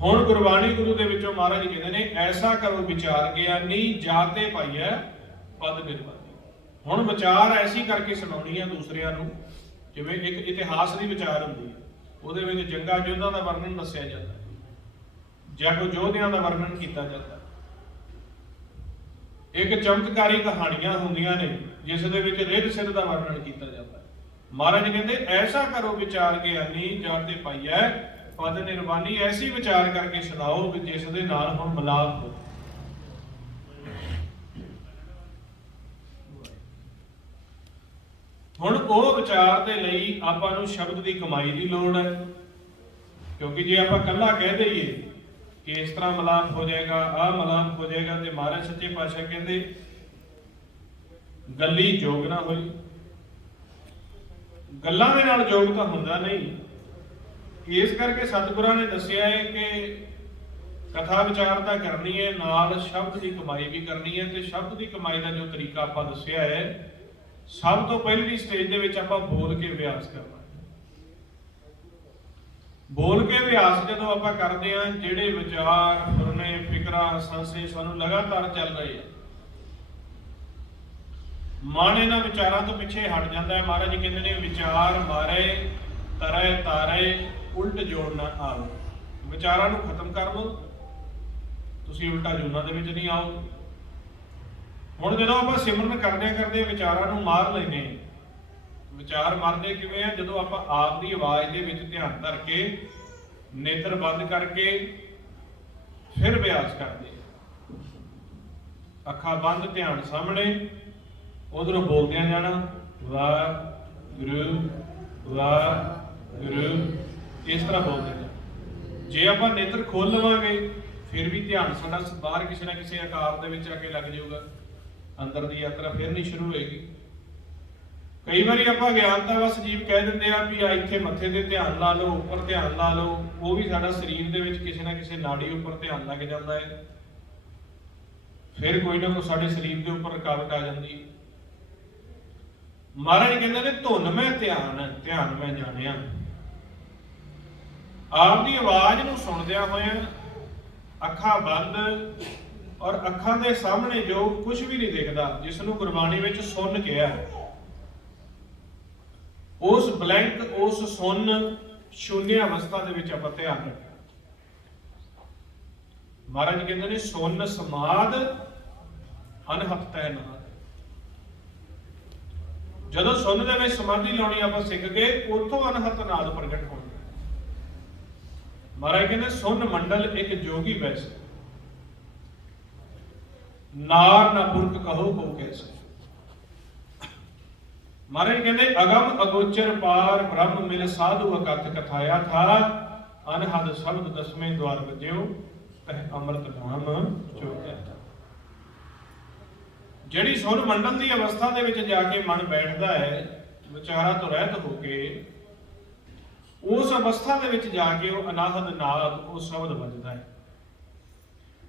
ਹੁਣ ਗੁਰਬਾਣੀ ਗੁਰੂ ਦੇ ਵਿੱਚੋਂ ਮਹਾਰਾਜ ਜੀ ਕਹਿੰਦੇ ਨੇ ਐਸਾ ਕਰੋ ਵਿਚਾਰ ਗਿਆਨੀ ਜਾਤੇ ਪਾਈਐ ਪਦ ਨਿਰਵਾਣੀ। ਹੁਣ ਵਿਚਾਰ ਐਸੀ ਕਰਕੇ ਸੁਣਾਉਣੀ ਹੈ ਦੂਸਰਿਆਂ ਨੂੰ, ਜਿਵੇਂ ਇੱਕ ਇਤਿਹਾਸ ਦੀ ਵਿਚਾਰ ਹੁੰਦੀ ਹੈ, ਉਹਦੇ ਵਿੱਚ ਜੰਗਾਂ ਯੁੱਧਾਂ ਦਾ ਵਰਣਨ ਦੱਸਿਆ ਜਾਂਦਾ ਹੈ ਜਾਂ ਕੋਈ ਯੋਧਿਆਂ ਦਾ ਵਰਣਨ ਕੀਤਾ ਜਾਂਦਾ। ਇੱਕ ਚਮਤਕਾਰੀ ਕਹਾਣੀਆਂ ਹੁੰਦੀਆਂ ਨੇ ਜਿਸ ਦੇ ਵਿੱਚ ਰਿੱਧ ਸਿੱਧ ਦਾ ਵਰਣਨ ਕੀਤਾ ਜਾਂਦਾ ਹੈ। ਮਹਾਰਾਜ ਕਹਿੰਦੇ ਐਸਾ ਕਰੋ ਵਿਚਾਰ ਗਿਆਨੀ ਜਾਤੇ ਪਾਈਐ ਪਦ ਨਿਰਵਾਣੀ। ਐਸੀ ਵਿਚਾਰ ਕਰਕੇ ਸੁਣਾਓ ਵੀ ਜਿਸ ਦੇ ਨਾਲ ਹੁਣ ਮਿਲਾਪ ਹੋ। ਹੁਣ ਉਹ ਵਿਚਾਰ ਦੇ ਲਈ ਆਪਾਂ ਨੂੰ ਸ਼ਬਦ ਦੀ ਕਮਾਈ ਦੀ ਲੋੜ ਹੈ, ਕਿਉਂਕਿ ਜੇ ਆਪਾਂ ਕੱਲਾ ਕਹਿ ਦਈਏ ਕਿ ਇਸ ਤਰ੍ਹਾਂ ਮਲਾਪ ਹੋ ਜਾਏਗਾ, ਆਹ ਮਲਾਪ ਹੋ ਜਾਏਗਾ, ਤੇ ਮਹਾਰਾਜ ਸੱਚੇ ਪਾਤਸ਼ਾਹ ਕਹਿੰਦੇ ਗੱਲੀ ਜੋਗ ਨਾ ਹੋਈ। ਗੱਲਾਂ ਦੇ ਨਾਲ ਜੋਗ ਤਾਂ ਹੁੰਦਾ ਨਹੀਂ। ਇਸ ਕਰਕੇ ਸਤਿਗੁਰਾਂ ਨੇ ਦੱਸਿਆ ਹੈ ਕਿ ਕਥਾ ਵਿਚਾਰਤਾ ਕਰਨੀ ਹੈ, ਨਾਲ ਸ਼ਬਦ ਦੀ ਕਮਾਈ ਵੀ ਕਰਨੀ ਹੈ। ਤੇ ਸ਼ਬਦ ਦੀ ਕਮਾਈ ਦਾ ਜੋ ਤਰੀਕਾ ਆਪਾਂ ਦੱਸਿਆ ਹੈ, ਸਭ ਤੋਂ ਪਹਿਲੀ ਸਟੇਜ ਦੇ ਵਿੱਚ ਆਪਾਂ ਬੋਲ ਕੇ ਅਭਿਆਸ ਕਰਨਾ। ਬੋਲ ਕੇ ਅਭਿਆਸ ਜਦੋਂ ਆਪਾਂ ਕਰਦੇ ਹਾਂ, ਜਿਹੜੇ ਵਿਚਾਰ, ਫੁਰਨੇ, ਫਿਕਰਾਂ, ਸੰਸੇ ਸਾਨੂੰ ਲਗਾਤਾਰ ਚੱਲ ਰਹੇ ਆ, ਮਨ ਇਹਨਾਂ ਵਿਚਾਰਾਂ ਤੋਂ ਪਿੱਛੇ ਹਟ ਜਾਂਦਾ ਹੈ। ਮਹਾਰਾਜ ਜੀ ਕਹਿੰਦੇ ਨੇ ਵਿਚਾਰ ਮਾਰੇ ਤਰੈ ਤਾਰੇ ਉਲਟ ਜੋੜ ਨਾ ਆਵੇ। ਵਿਚਾਰਾਂ ਨੂੰ ਖਤਮ ਕਰ ਲਓ, ਤੁਸੀਂ ਉਲਟਾ ਜੋੜਾਂ ਦੇ ਵਿੱਚ ਨਹੀਂ ਆਓ। ਹੁਣ ਜਦੋਂ ਆਪਾਂ ਸਿਮਰਨ ਕਰਦੇ ਵਿਚਾਰਾਂ ਨੂੰ ਮਾਰ ਲੈਨੇ, ਵਿਚਾਰ ਮਾਰਦੇ ਕਿਵੇਂ ਆ? ਜਦੋਂ ਆਪਾਂ ਆਪ ਦੀ ਆਵਾਜ਼ ਦੇ ਵਿੱਚ ਧਿਆਨ ਧਰ ਕੇ ਨੇਤਰ ਬੰਦ ਕਰਕੇ ਫਿਰ ਅਭਿਆਸ ਕਰਦੇ, ਅੱਖਾਂ ਬੰਦ, ਧਿਆਨ ਸਾਹਮਣੇ, ਉਧਰੋਂ ਬੋਲਦਿਆਂ ਜਾਣਾ ਵਾਹਿਗੁਰੂ ਵਾਹਿਗੁਰੂ, ਇਸ ਤਰ੍ਹਾਂ ਬੋਲਦੇ ਜਾਣਾ। ਜੇ ਆਪਾਂ ਨੇਤਰ ਖੋਲ ਲਵਾਂਗੇ ਫਿਰ ਵੀ ਧਿਆਨ ਸਾਡਾ ਬਾਹਰ ਕਿਸੇ ਨਾ ਕਿਸੇ ਆਕਾਰ ਦੇ ਵਿੱਚ ਆ ਕੇ ਲੱਗ ਜਾਊਗਾ, ਅੰਦਰ ਦੀ ਯਾਤਰਾ ਫਿਰ ਨਹੀਂ ਸ਼ੁਰੂ ਹੋਏਗੀ। ਕਈ ਵਾਰੀ ਆਪਾਂ ਗਿਆਨਤਾ ਵਸ ਜੀਵ ਕਹਿ ਦਿੰਦੇ ਆ ਵੀ ਆ ਇੱਥੇ ਮੱਥੇ ਤੇ ਧਿਆਨ ਲਾ ਲਓ, ਉੱਪਰ ਧਿਆਨ ਲਾ ਲਓ, ਉਹ ਵੀ ਸਾਡਾ ਸਰੀਰ ਦੇ ਵਿੱਚ ਕਿਸੇ ਨਾ ਕਿਸੇ ਨਾੜੀ ਉੱਪਰ ਧਿਆਨ ਲੱਗ ਜਾਂਦਾ ਹੈ, ਫਿਰ ਕੋਈ ਨਾ ਕੋਈ ਸਾਡੇ ਸਰੀਰ ਦੇ ਉੱਪਰ ਰੁਕਾਵਟ ਆ ਜਾਂਦੀ ਹੈ। ਮਹਾਰਾਜ ਕਹਿੰਦੇ ਨੇ ਧੁਨ ਮੈਂ ਧਿਆਨ, ਧਿਆਨ ਮੈਂ ਜਾਣਿਆ। ਆਪ ਦੀ ਆਵਾਜ਼ ਨੂੰ ਸੁਣਦਿਆਂ ਹੋਇਆਂ ਅੱਖਾਂ ਬੰਦ, ਔਰ ਅੱਖਾਂ ਦੇ ਸਾਹਮਣੇ ਜੋ ਕੁਝ ਵੀ ਨਹੀਂ ਦਿਖਦਾ, ਜਿਸ ਨੂੰ ਗੁਰਬਾਣੀ ਵਿੱਚ ਸੁੰਨ ਕਿਹਾ, ਉਸ ਬਲੈਂਕ, ਉਸ ਸੁੰਨ ਸ਼ੂਨਿਆ ਅਵਸਥਾ ਦੇ ਵਿੱਚ ਆਪਾਂ ਧਿਆਨ ਰੱਖਿਆ। ਮਹਾਰਾਜ ਕਹਿੰਦੇ ਨੇ ਸੁੰਨ ਸਮਾਦ ਅਨਹਤ ਤੈਨਾਤ। ਜਦੋਂ ਸੁੰਨ ਦੇ ਵਿੱਚ ਸਮਾਧੀ ਲਾਉਣੀ ਆਪਾਂ ਸਿੱਖ ਗਏ, ਉੱਥੋਂ ਅਨਹਤ ਨਾਦ ਪ੍ਰਗਟ ਹੋਣਾ। ਮਹਾਰਾਜ ਕਹਿੰਦੇ ਸੁੰਨ ਮੰਡਲ ਇੱਕ ਜੋਗੀ ਵੈਸੇ, ਨਾਰ ਨਾ ਪੁਰਖ ਕਹੋ ਕੋ ਕੈਸੇ। ਮਹਾਰਾਜ ਕਹਿੰਦੇ ਅਗਮ ਅਗੋਚਰ ਪਾਰ ਬ੍ਰਹਮ ਮਿਲ ਸਾਧੂ ਅਕਥ ਕਥਾਇਆ ਥਾ, ਅਨਹਦ ਸ਼ਬਦ ਦਸਵੇਂ ਦਵਾਰ ਵਜਿਓ ਤਹ ਅੰਮ੍ਰਿਤ ਨਾਮ ਚੋਕਿਆ। ਜਿਹੜੀ ਸੁਰ ਮੰਡਲ ਦੀ ਅਵਸਥਾ ਦੇ ਵਿੱਚ ਜਾ ਕੇ ਮਨ ਬੈਠਦਾ ਹੈ, ਵਿਚਾਰਾਂ ਤੋਂ ਰਹਿਤ ਹੋ ਕੇ, ਉਸ ਅਵਸਥਾ ਦੇ ਵਿੱਚ ਜਾ ਕੇ ਉਹ ਅਨਾਹਦ ਨਾਦ, ਉਹ ਸ਼ਬਦ ਵੱਜਦਾ ਹੈ।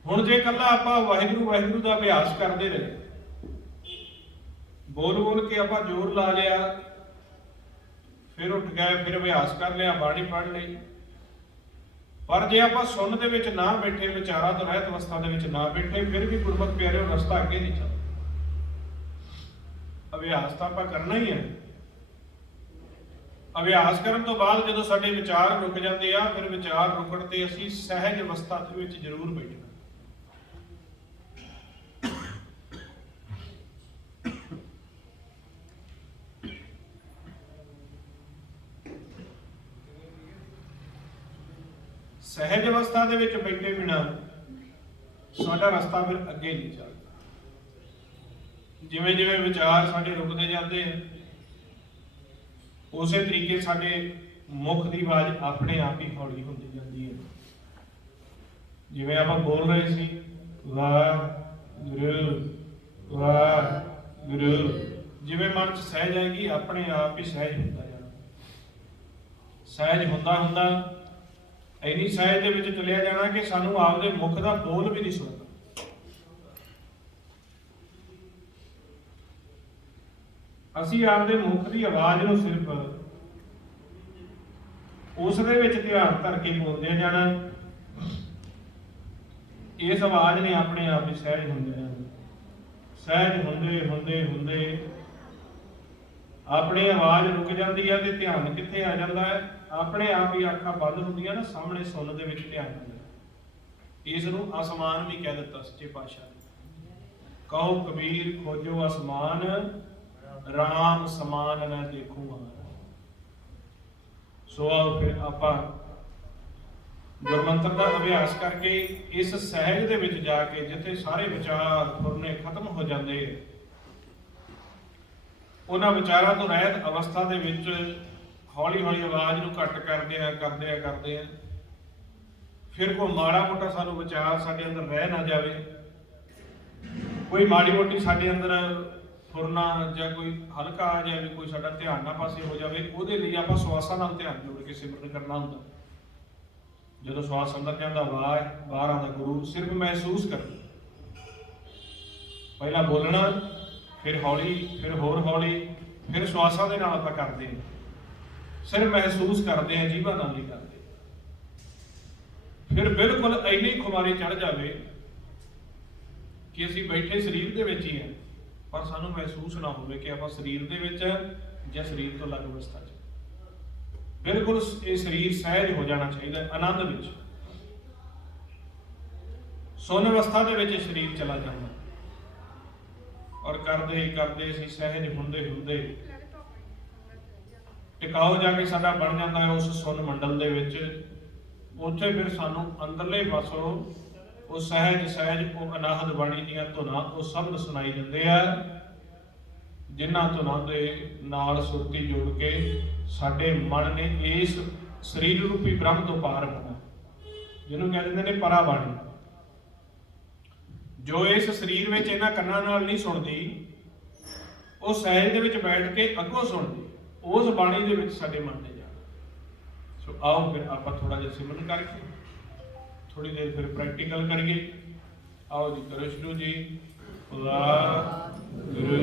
ਹੁਣ ਜੇ ਇਕੱਲਾ ਆਪਾਂ ਵਾਹਿਗੁਰੂ ਵਾਹਿਗੁਰੂ ਦਾ ਅਭਿਆਸ ਕਰਦੇ ਰਹੇ, ਬੋਲ ਬੋਲ ਕੇ ਆਪਾਂ ਜ਼ੋਰ ਲਾ ਲਿਆ, ਫਿਰ ਉੱਠ ਗਏ, ਫਿਰ ਅਭਿਆਸ ਕਰ ਲਿਆ, ਬਾਣੀ ਪੜ੍ਹ ਲਈ, ਪਰ ਜੇ ਆਪਾਂ ਸੁਣਨ ਦੇ ਵਿੱਚ ਨਾ ਬੈਠੇ, ਵਿਚਾਰਾਂ ਤੋਂ ਰਹਿਤ ਅਵਸਥਾ ਦੇ ਵਿੱਚ ਨਾ ਬੈਠੇ, ਫਿਰ ਵੀ ਗੁਰਮਤਿ ਪਿਆਰਿਓ ਰਸਤਾ ਅੱਗੇ ਨਹੀਂ ਚੱਲਦਾ। ਅਭਿਆਸ ਤਾਂ ਆਪਾਂ ਕਰਨਾ ਹੀ ਹੈ। ਅਭਿਆਸ ਕਰਨ ਤੋਂ ਬਾਅਦ ਜਦੋਂ ਸਾਡੇ ਵਿਚਾਰ ਰੁਕ ਜਾਂਦੇ ਆ, ਫਿਰ ਵਿਚਾਰ ਰੁਕਣ ਤੇ ਅਸੀਂ ਸਹਿਜ ਅਵਸਥਾ ਦੇ ਵਿੱਚ ਜ਼ਰੂਰ ਬੈਠਣਾ। ਸਹਿਜ ਅਵਸਥਾ ਦੇ ਵਿੱਚ ਬੈਠੇ ਬਿਨਾਂ ਸਾਡਾ ਰਸਤਾ ਫਿਰ ਅੱਗੇ ਨਹੀਂ ਚੱਲਦਾ। ਜਿਵੇਂ ਜਿਵੇਂ ਵਿਚਾਰ ਸਾਡੇ ਰੁਕਦੇ ਜਾਂਦੇ ਆ, ਉਸੇ ਤਰੀਕੇ ਸਾਡੇ ਮੁਖ ਦੀ ਆਵਾਜ਼ ਆਪਣੇ ਆਪ ਹੀ ਹੌਲੀ ਹੁੰਦੀ ਜਾਂਦੀ ਹੈ। ਜਿਵੇਂ ਆਪਾਂ ਬੋਲ ਰਹੇ ਸੀ ਵਾਹਿਗੁਰੂ ਵਾਹਿਗੁਰੂ, ਜਿਵੇਂ ਮਨ ਚ ਸਹਿਜ ਆਏਗੀ, ਆਪਣੇ ਆਪ ਹੀ ਸਹਿਜ ਹੁੰਦਾ ਜਾਣਾ। ਸਹਿਜ ਹੁੰਦਾ ਹੁੰਦਾ ਇੰਨੀ ਸਹਿਜ ਦੇ ਵਿੱਚ ਚਲਿਆ ਜਾਣਾ ਕਿ ਸਾਨੂੰ ਆਪਦੇ ਮੁਖ ਦਾ ਬੋਲ ਵੀ ਨਹੀਂ ਸੁਣਦਾ। ਅਸੀਂ ਆਪਦੇ ਮੁਖ ਦੀ ਆਵਾਜ਼ ਨੂੰ ਸਿਰਫ ਉਸ ਦੇ ਵਿੱਚ ਧਿਆਨ ਧਰ ਕੇ ਬੋਲਦੇ ਜਾਣਾ। ਇਸ ਆਵਾਜ਼ ਨੇ ਆਪਣੇ ਆਪ ਹੀ ਸਹਿਜ ਹੁੰਦੇ ਜਾਣਾ। ਸਹਿਜ ਹੁੰਦੇ ਹੁੰਦੇ ਹੁੰਦੇ ਆਪਣੀ ਆਵਾਜ਼ ਰੁਕ ਜਾਂਦੀ ਹੈ ਤੇ ਧਿਆਨ ਕਿੱਥੇ ਆ ਜਾਂਦਾ ਹੈ? ਆਪਣੇ ਆਪ ਹੀ ਅੱਖਾਂ ਬੰਦ ਹੁੰਦੀਆਂ ਨਾ, ਸਾਹਮਣੇ ਸੁਣਨ ਦੇ ਵਿੱਚ ਧਿਆਨ ਹੁੰਦਾ। ਇਸ ਨੂੰ ਆਸਮਾਨ ਵੀ ਕਹਿ ਦਿੱਤਾ ਸੱਚੇ ਪਾਤਸ਼ਾਹ ਨੇ। ਕਹੋ ਕਬੀਰ ਖੋਜੋ ਆਸਮਾਨ, ਰਾਮ ਸਮਾਨ ਨਾ ਦੇਖੂਗਾ। ਸੋ ਆਓ ਫਿਰ ਆਪਾਂ ਗੁਰਮੰਤਰ ਦਾ ਅਭਿਆਸ ਕਰਕੇ ਇਸ ਸਹਿਜ ਦੇ ਵਿੱਚ ਜਾ ਕੇ, ਜਿੱਥੇ ਸਾਰੇ ਵਿਚਾਰ ਫੁਰਨੇ ਖਤਮ ਹੋ ਜਾਂਦੇ, ਉਹਨਾਂ ਵਿਚਾਰਾਂ ਤੋਂ ਰਹਿਤ ਅਵਸਥਾ ਦੇ ਵਿੱਚ ਹੌਲੀ ਹੌਲੀ ਆਵਾਜ਼ ਨੂੰ ਘੱਟ ਕਰਦੇ ਆ ਫਿਰ ਕੋਈ ਮਾੜਾ ਮੋਟਾ ਸਾਨੂੰ ਵਿਚਾਰ ਸਾਡੇ ਅੰਦਰ ਰਹਿ ਨਾ ਜਾਵੇ, ਕੋਈ ਮਾੜੀ ਮੋਟੀ ਸਾਡੇ ਅੰਦਰ ਫੁਰਨਾ ਜਾਂ ਕੋਈ ਹਲਕਾ ਆ ਜਾਵੇ, ਕੋਈ ਸਾਡਾ ਧਿਆਨ ਨਾ ਪਾਸੇ ਹੋ ਜਾਵੇ, ਉਹਦੇ ਲਈ ਆਪਾਂ ਸਵਾਸਾਂ ਨਾਲ ਧਿਆਨ ਜੋੜ ਕੇ ਸਿਮਰਨ ਕਰਨਾ ਹੁੰਦਾ। ਜਦੋਂ ਸਵਾਸ ਅੰਦਰ ਜਾਂਦਾ ਆਵਾਜ਼, ਬਾਹਰ ਆਉਂਦਾ ਗੁਰੂ, ਸਿਰਫ ਮਹਿਸੂਸ ਕਰਨਾ। ਪਹਿਲਾਂ ਬੋਲਣਾ, ਫਿਰ ਹੌਲੀ, ਫਿਰ ਹੋਰ ਹੌਲੀ, ਫਿਰ ਸਵਾਸਾਂ ਦੇ ਨਾਲ ਆਪਾਂ ਕਰਦੇ ਹਾਂ, ਸਿਰਫ ਮਹਿਸੂਸ ਕਰਦੇ ਹਾਂ, ਜੀਭਾਂ ਨਾਲ ਨਹੀਂ ਕਰਦੇ। ਫਿਰ ਬਿਲਕੁਲ ਇੰਨੀ ਖੁਮਾਰੀ ਚੜ ਜਾਵੇ ਕਿ ਅਸੀਂ ਬੈਠੇ ਸਰੀਰ ਦੇ ਵਿੱਚ ਹੀ ਹਾਂ, ਪਰ ਸਾਨੂੰ ਮਹਿਸੂਸ ਨਾ ਹੋਵੇ ਕਿ ਆਪਾਂ ਸਰੀਰ ਦੇ ਵਿੱਚ ਜਾਂ ਸਰੀਰ ਤੋਂ ਅਲੱਗ ਅਵਸਥਾ 'ਚ। ਬਿਲਕੁਲ ਇਹ ਸਰੀਰ ਸਹਿਜ ਹੋ ਜਾਣਾ ਚਾਹੀਦਾ, ਆਨੰਦ ਵਿੱਚ, ਸੁੰਨ ਅਵਸਥਾ ਦੇ ਵਿੱਚ ਸਰੀਰ ਚਲਾ ਜਾਂਦਾ। ਔਰ ਕਰਦੇ ਅਸੀਂ ਸਹਿਜ ਹੁੰਦੇ ਟਿਕਾਓ ਜਾ ਕੇ ਸਾਡਾ ਬਣ ਜਾਂਦਾ ਹੈ ਉਸ ਸੁੰਨ ਮੰਡਲ ਦੇ ਵਿੱਚ। ਉੱਥੇ ਫਿਰ ਸਾਨੂੰ ਅੰਦਰਲੇ ਪਾਸੋਂ ਉਹ ਸਹਿਜ ਉਹ ਅਨਾਹਦ ਬਾਣੀ ਦੀਆਂ ਧੁਨਾਂ, ਉਹ ਸ਼ਬਦ ਸੁਣਾਈ ਦਿੰਦੇ ਆ, ਜਿਨ੍ਹਾਂ ਧੁਨਾਂ ਦੇ ਨਾਲ ਸੁਰਤੀ ਜੋੜ ਕੇ ਸਾਡੇ ਮਨ ਨੇ ਇਸ ਸਰੀਰ ਰੂਪੀ ਬ੍ਰਹਮ ਤੋਂ ਪਾਰ ਹੋਣਾ, ਜਿਹਨੂੰ ਕਹਿ ਦਿੰਦੇ ਨੇ ਪਰਾ ਬਾਣੀ। ਜੋ ਇਸ ਸਰੀਰ ਵਿੱਚ ਇਹਨਾਂ ਕੰਨਾਂ ਨਾਲ ਨਹੀਂ ਸੁਣਦੀ, ਉਹ ਸਹਿਜ ਦੇ ਵਿੱਚ ਬੈਠ ਕੇ ਅੱਗੋਂ ਸੁਣਦੀ, ਉਸ ਬਾਣੀ ਦੇ ਵਿੱਚ ਸਾਡੇ ਮਨ ਨੇ ਜਾਣਾ। ਸੋ ਆਓ ਫਿਰ ਆਪਾਂ ਥੋੜਾ ਜਿਹਾ ਸਿਮਰਨ ਕਰਕੇ ਥੋੜੀ ਦੇਰ ਫਿਰ ਪ੍ਰੈਕਟੀਕਲ ਕਰੀਏ। ਆਓ ਜੀ, ਕਰੋ ਸ਼ੁਰੂ ਜੀ। ਵਾਹਿਗੁਰੂ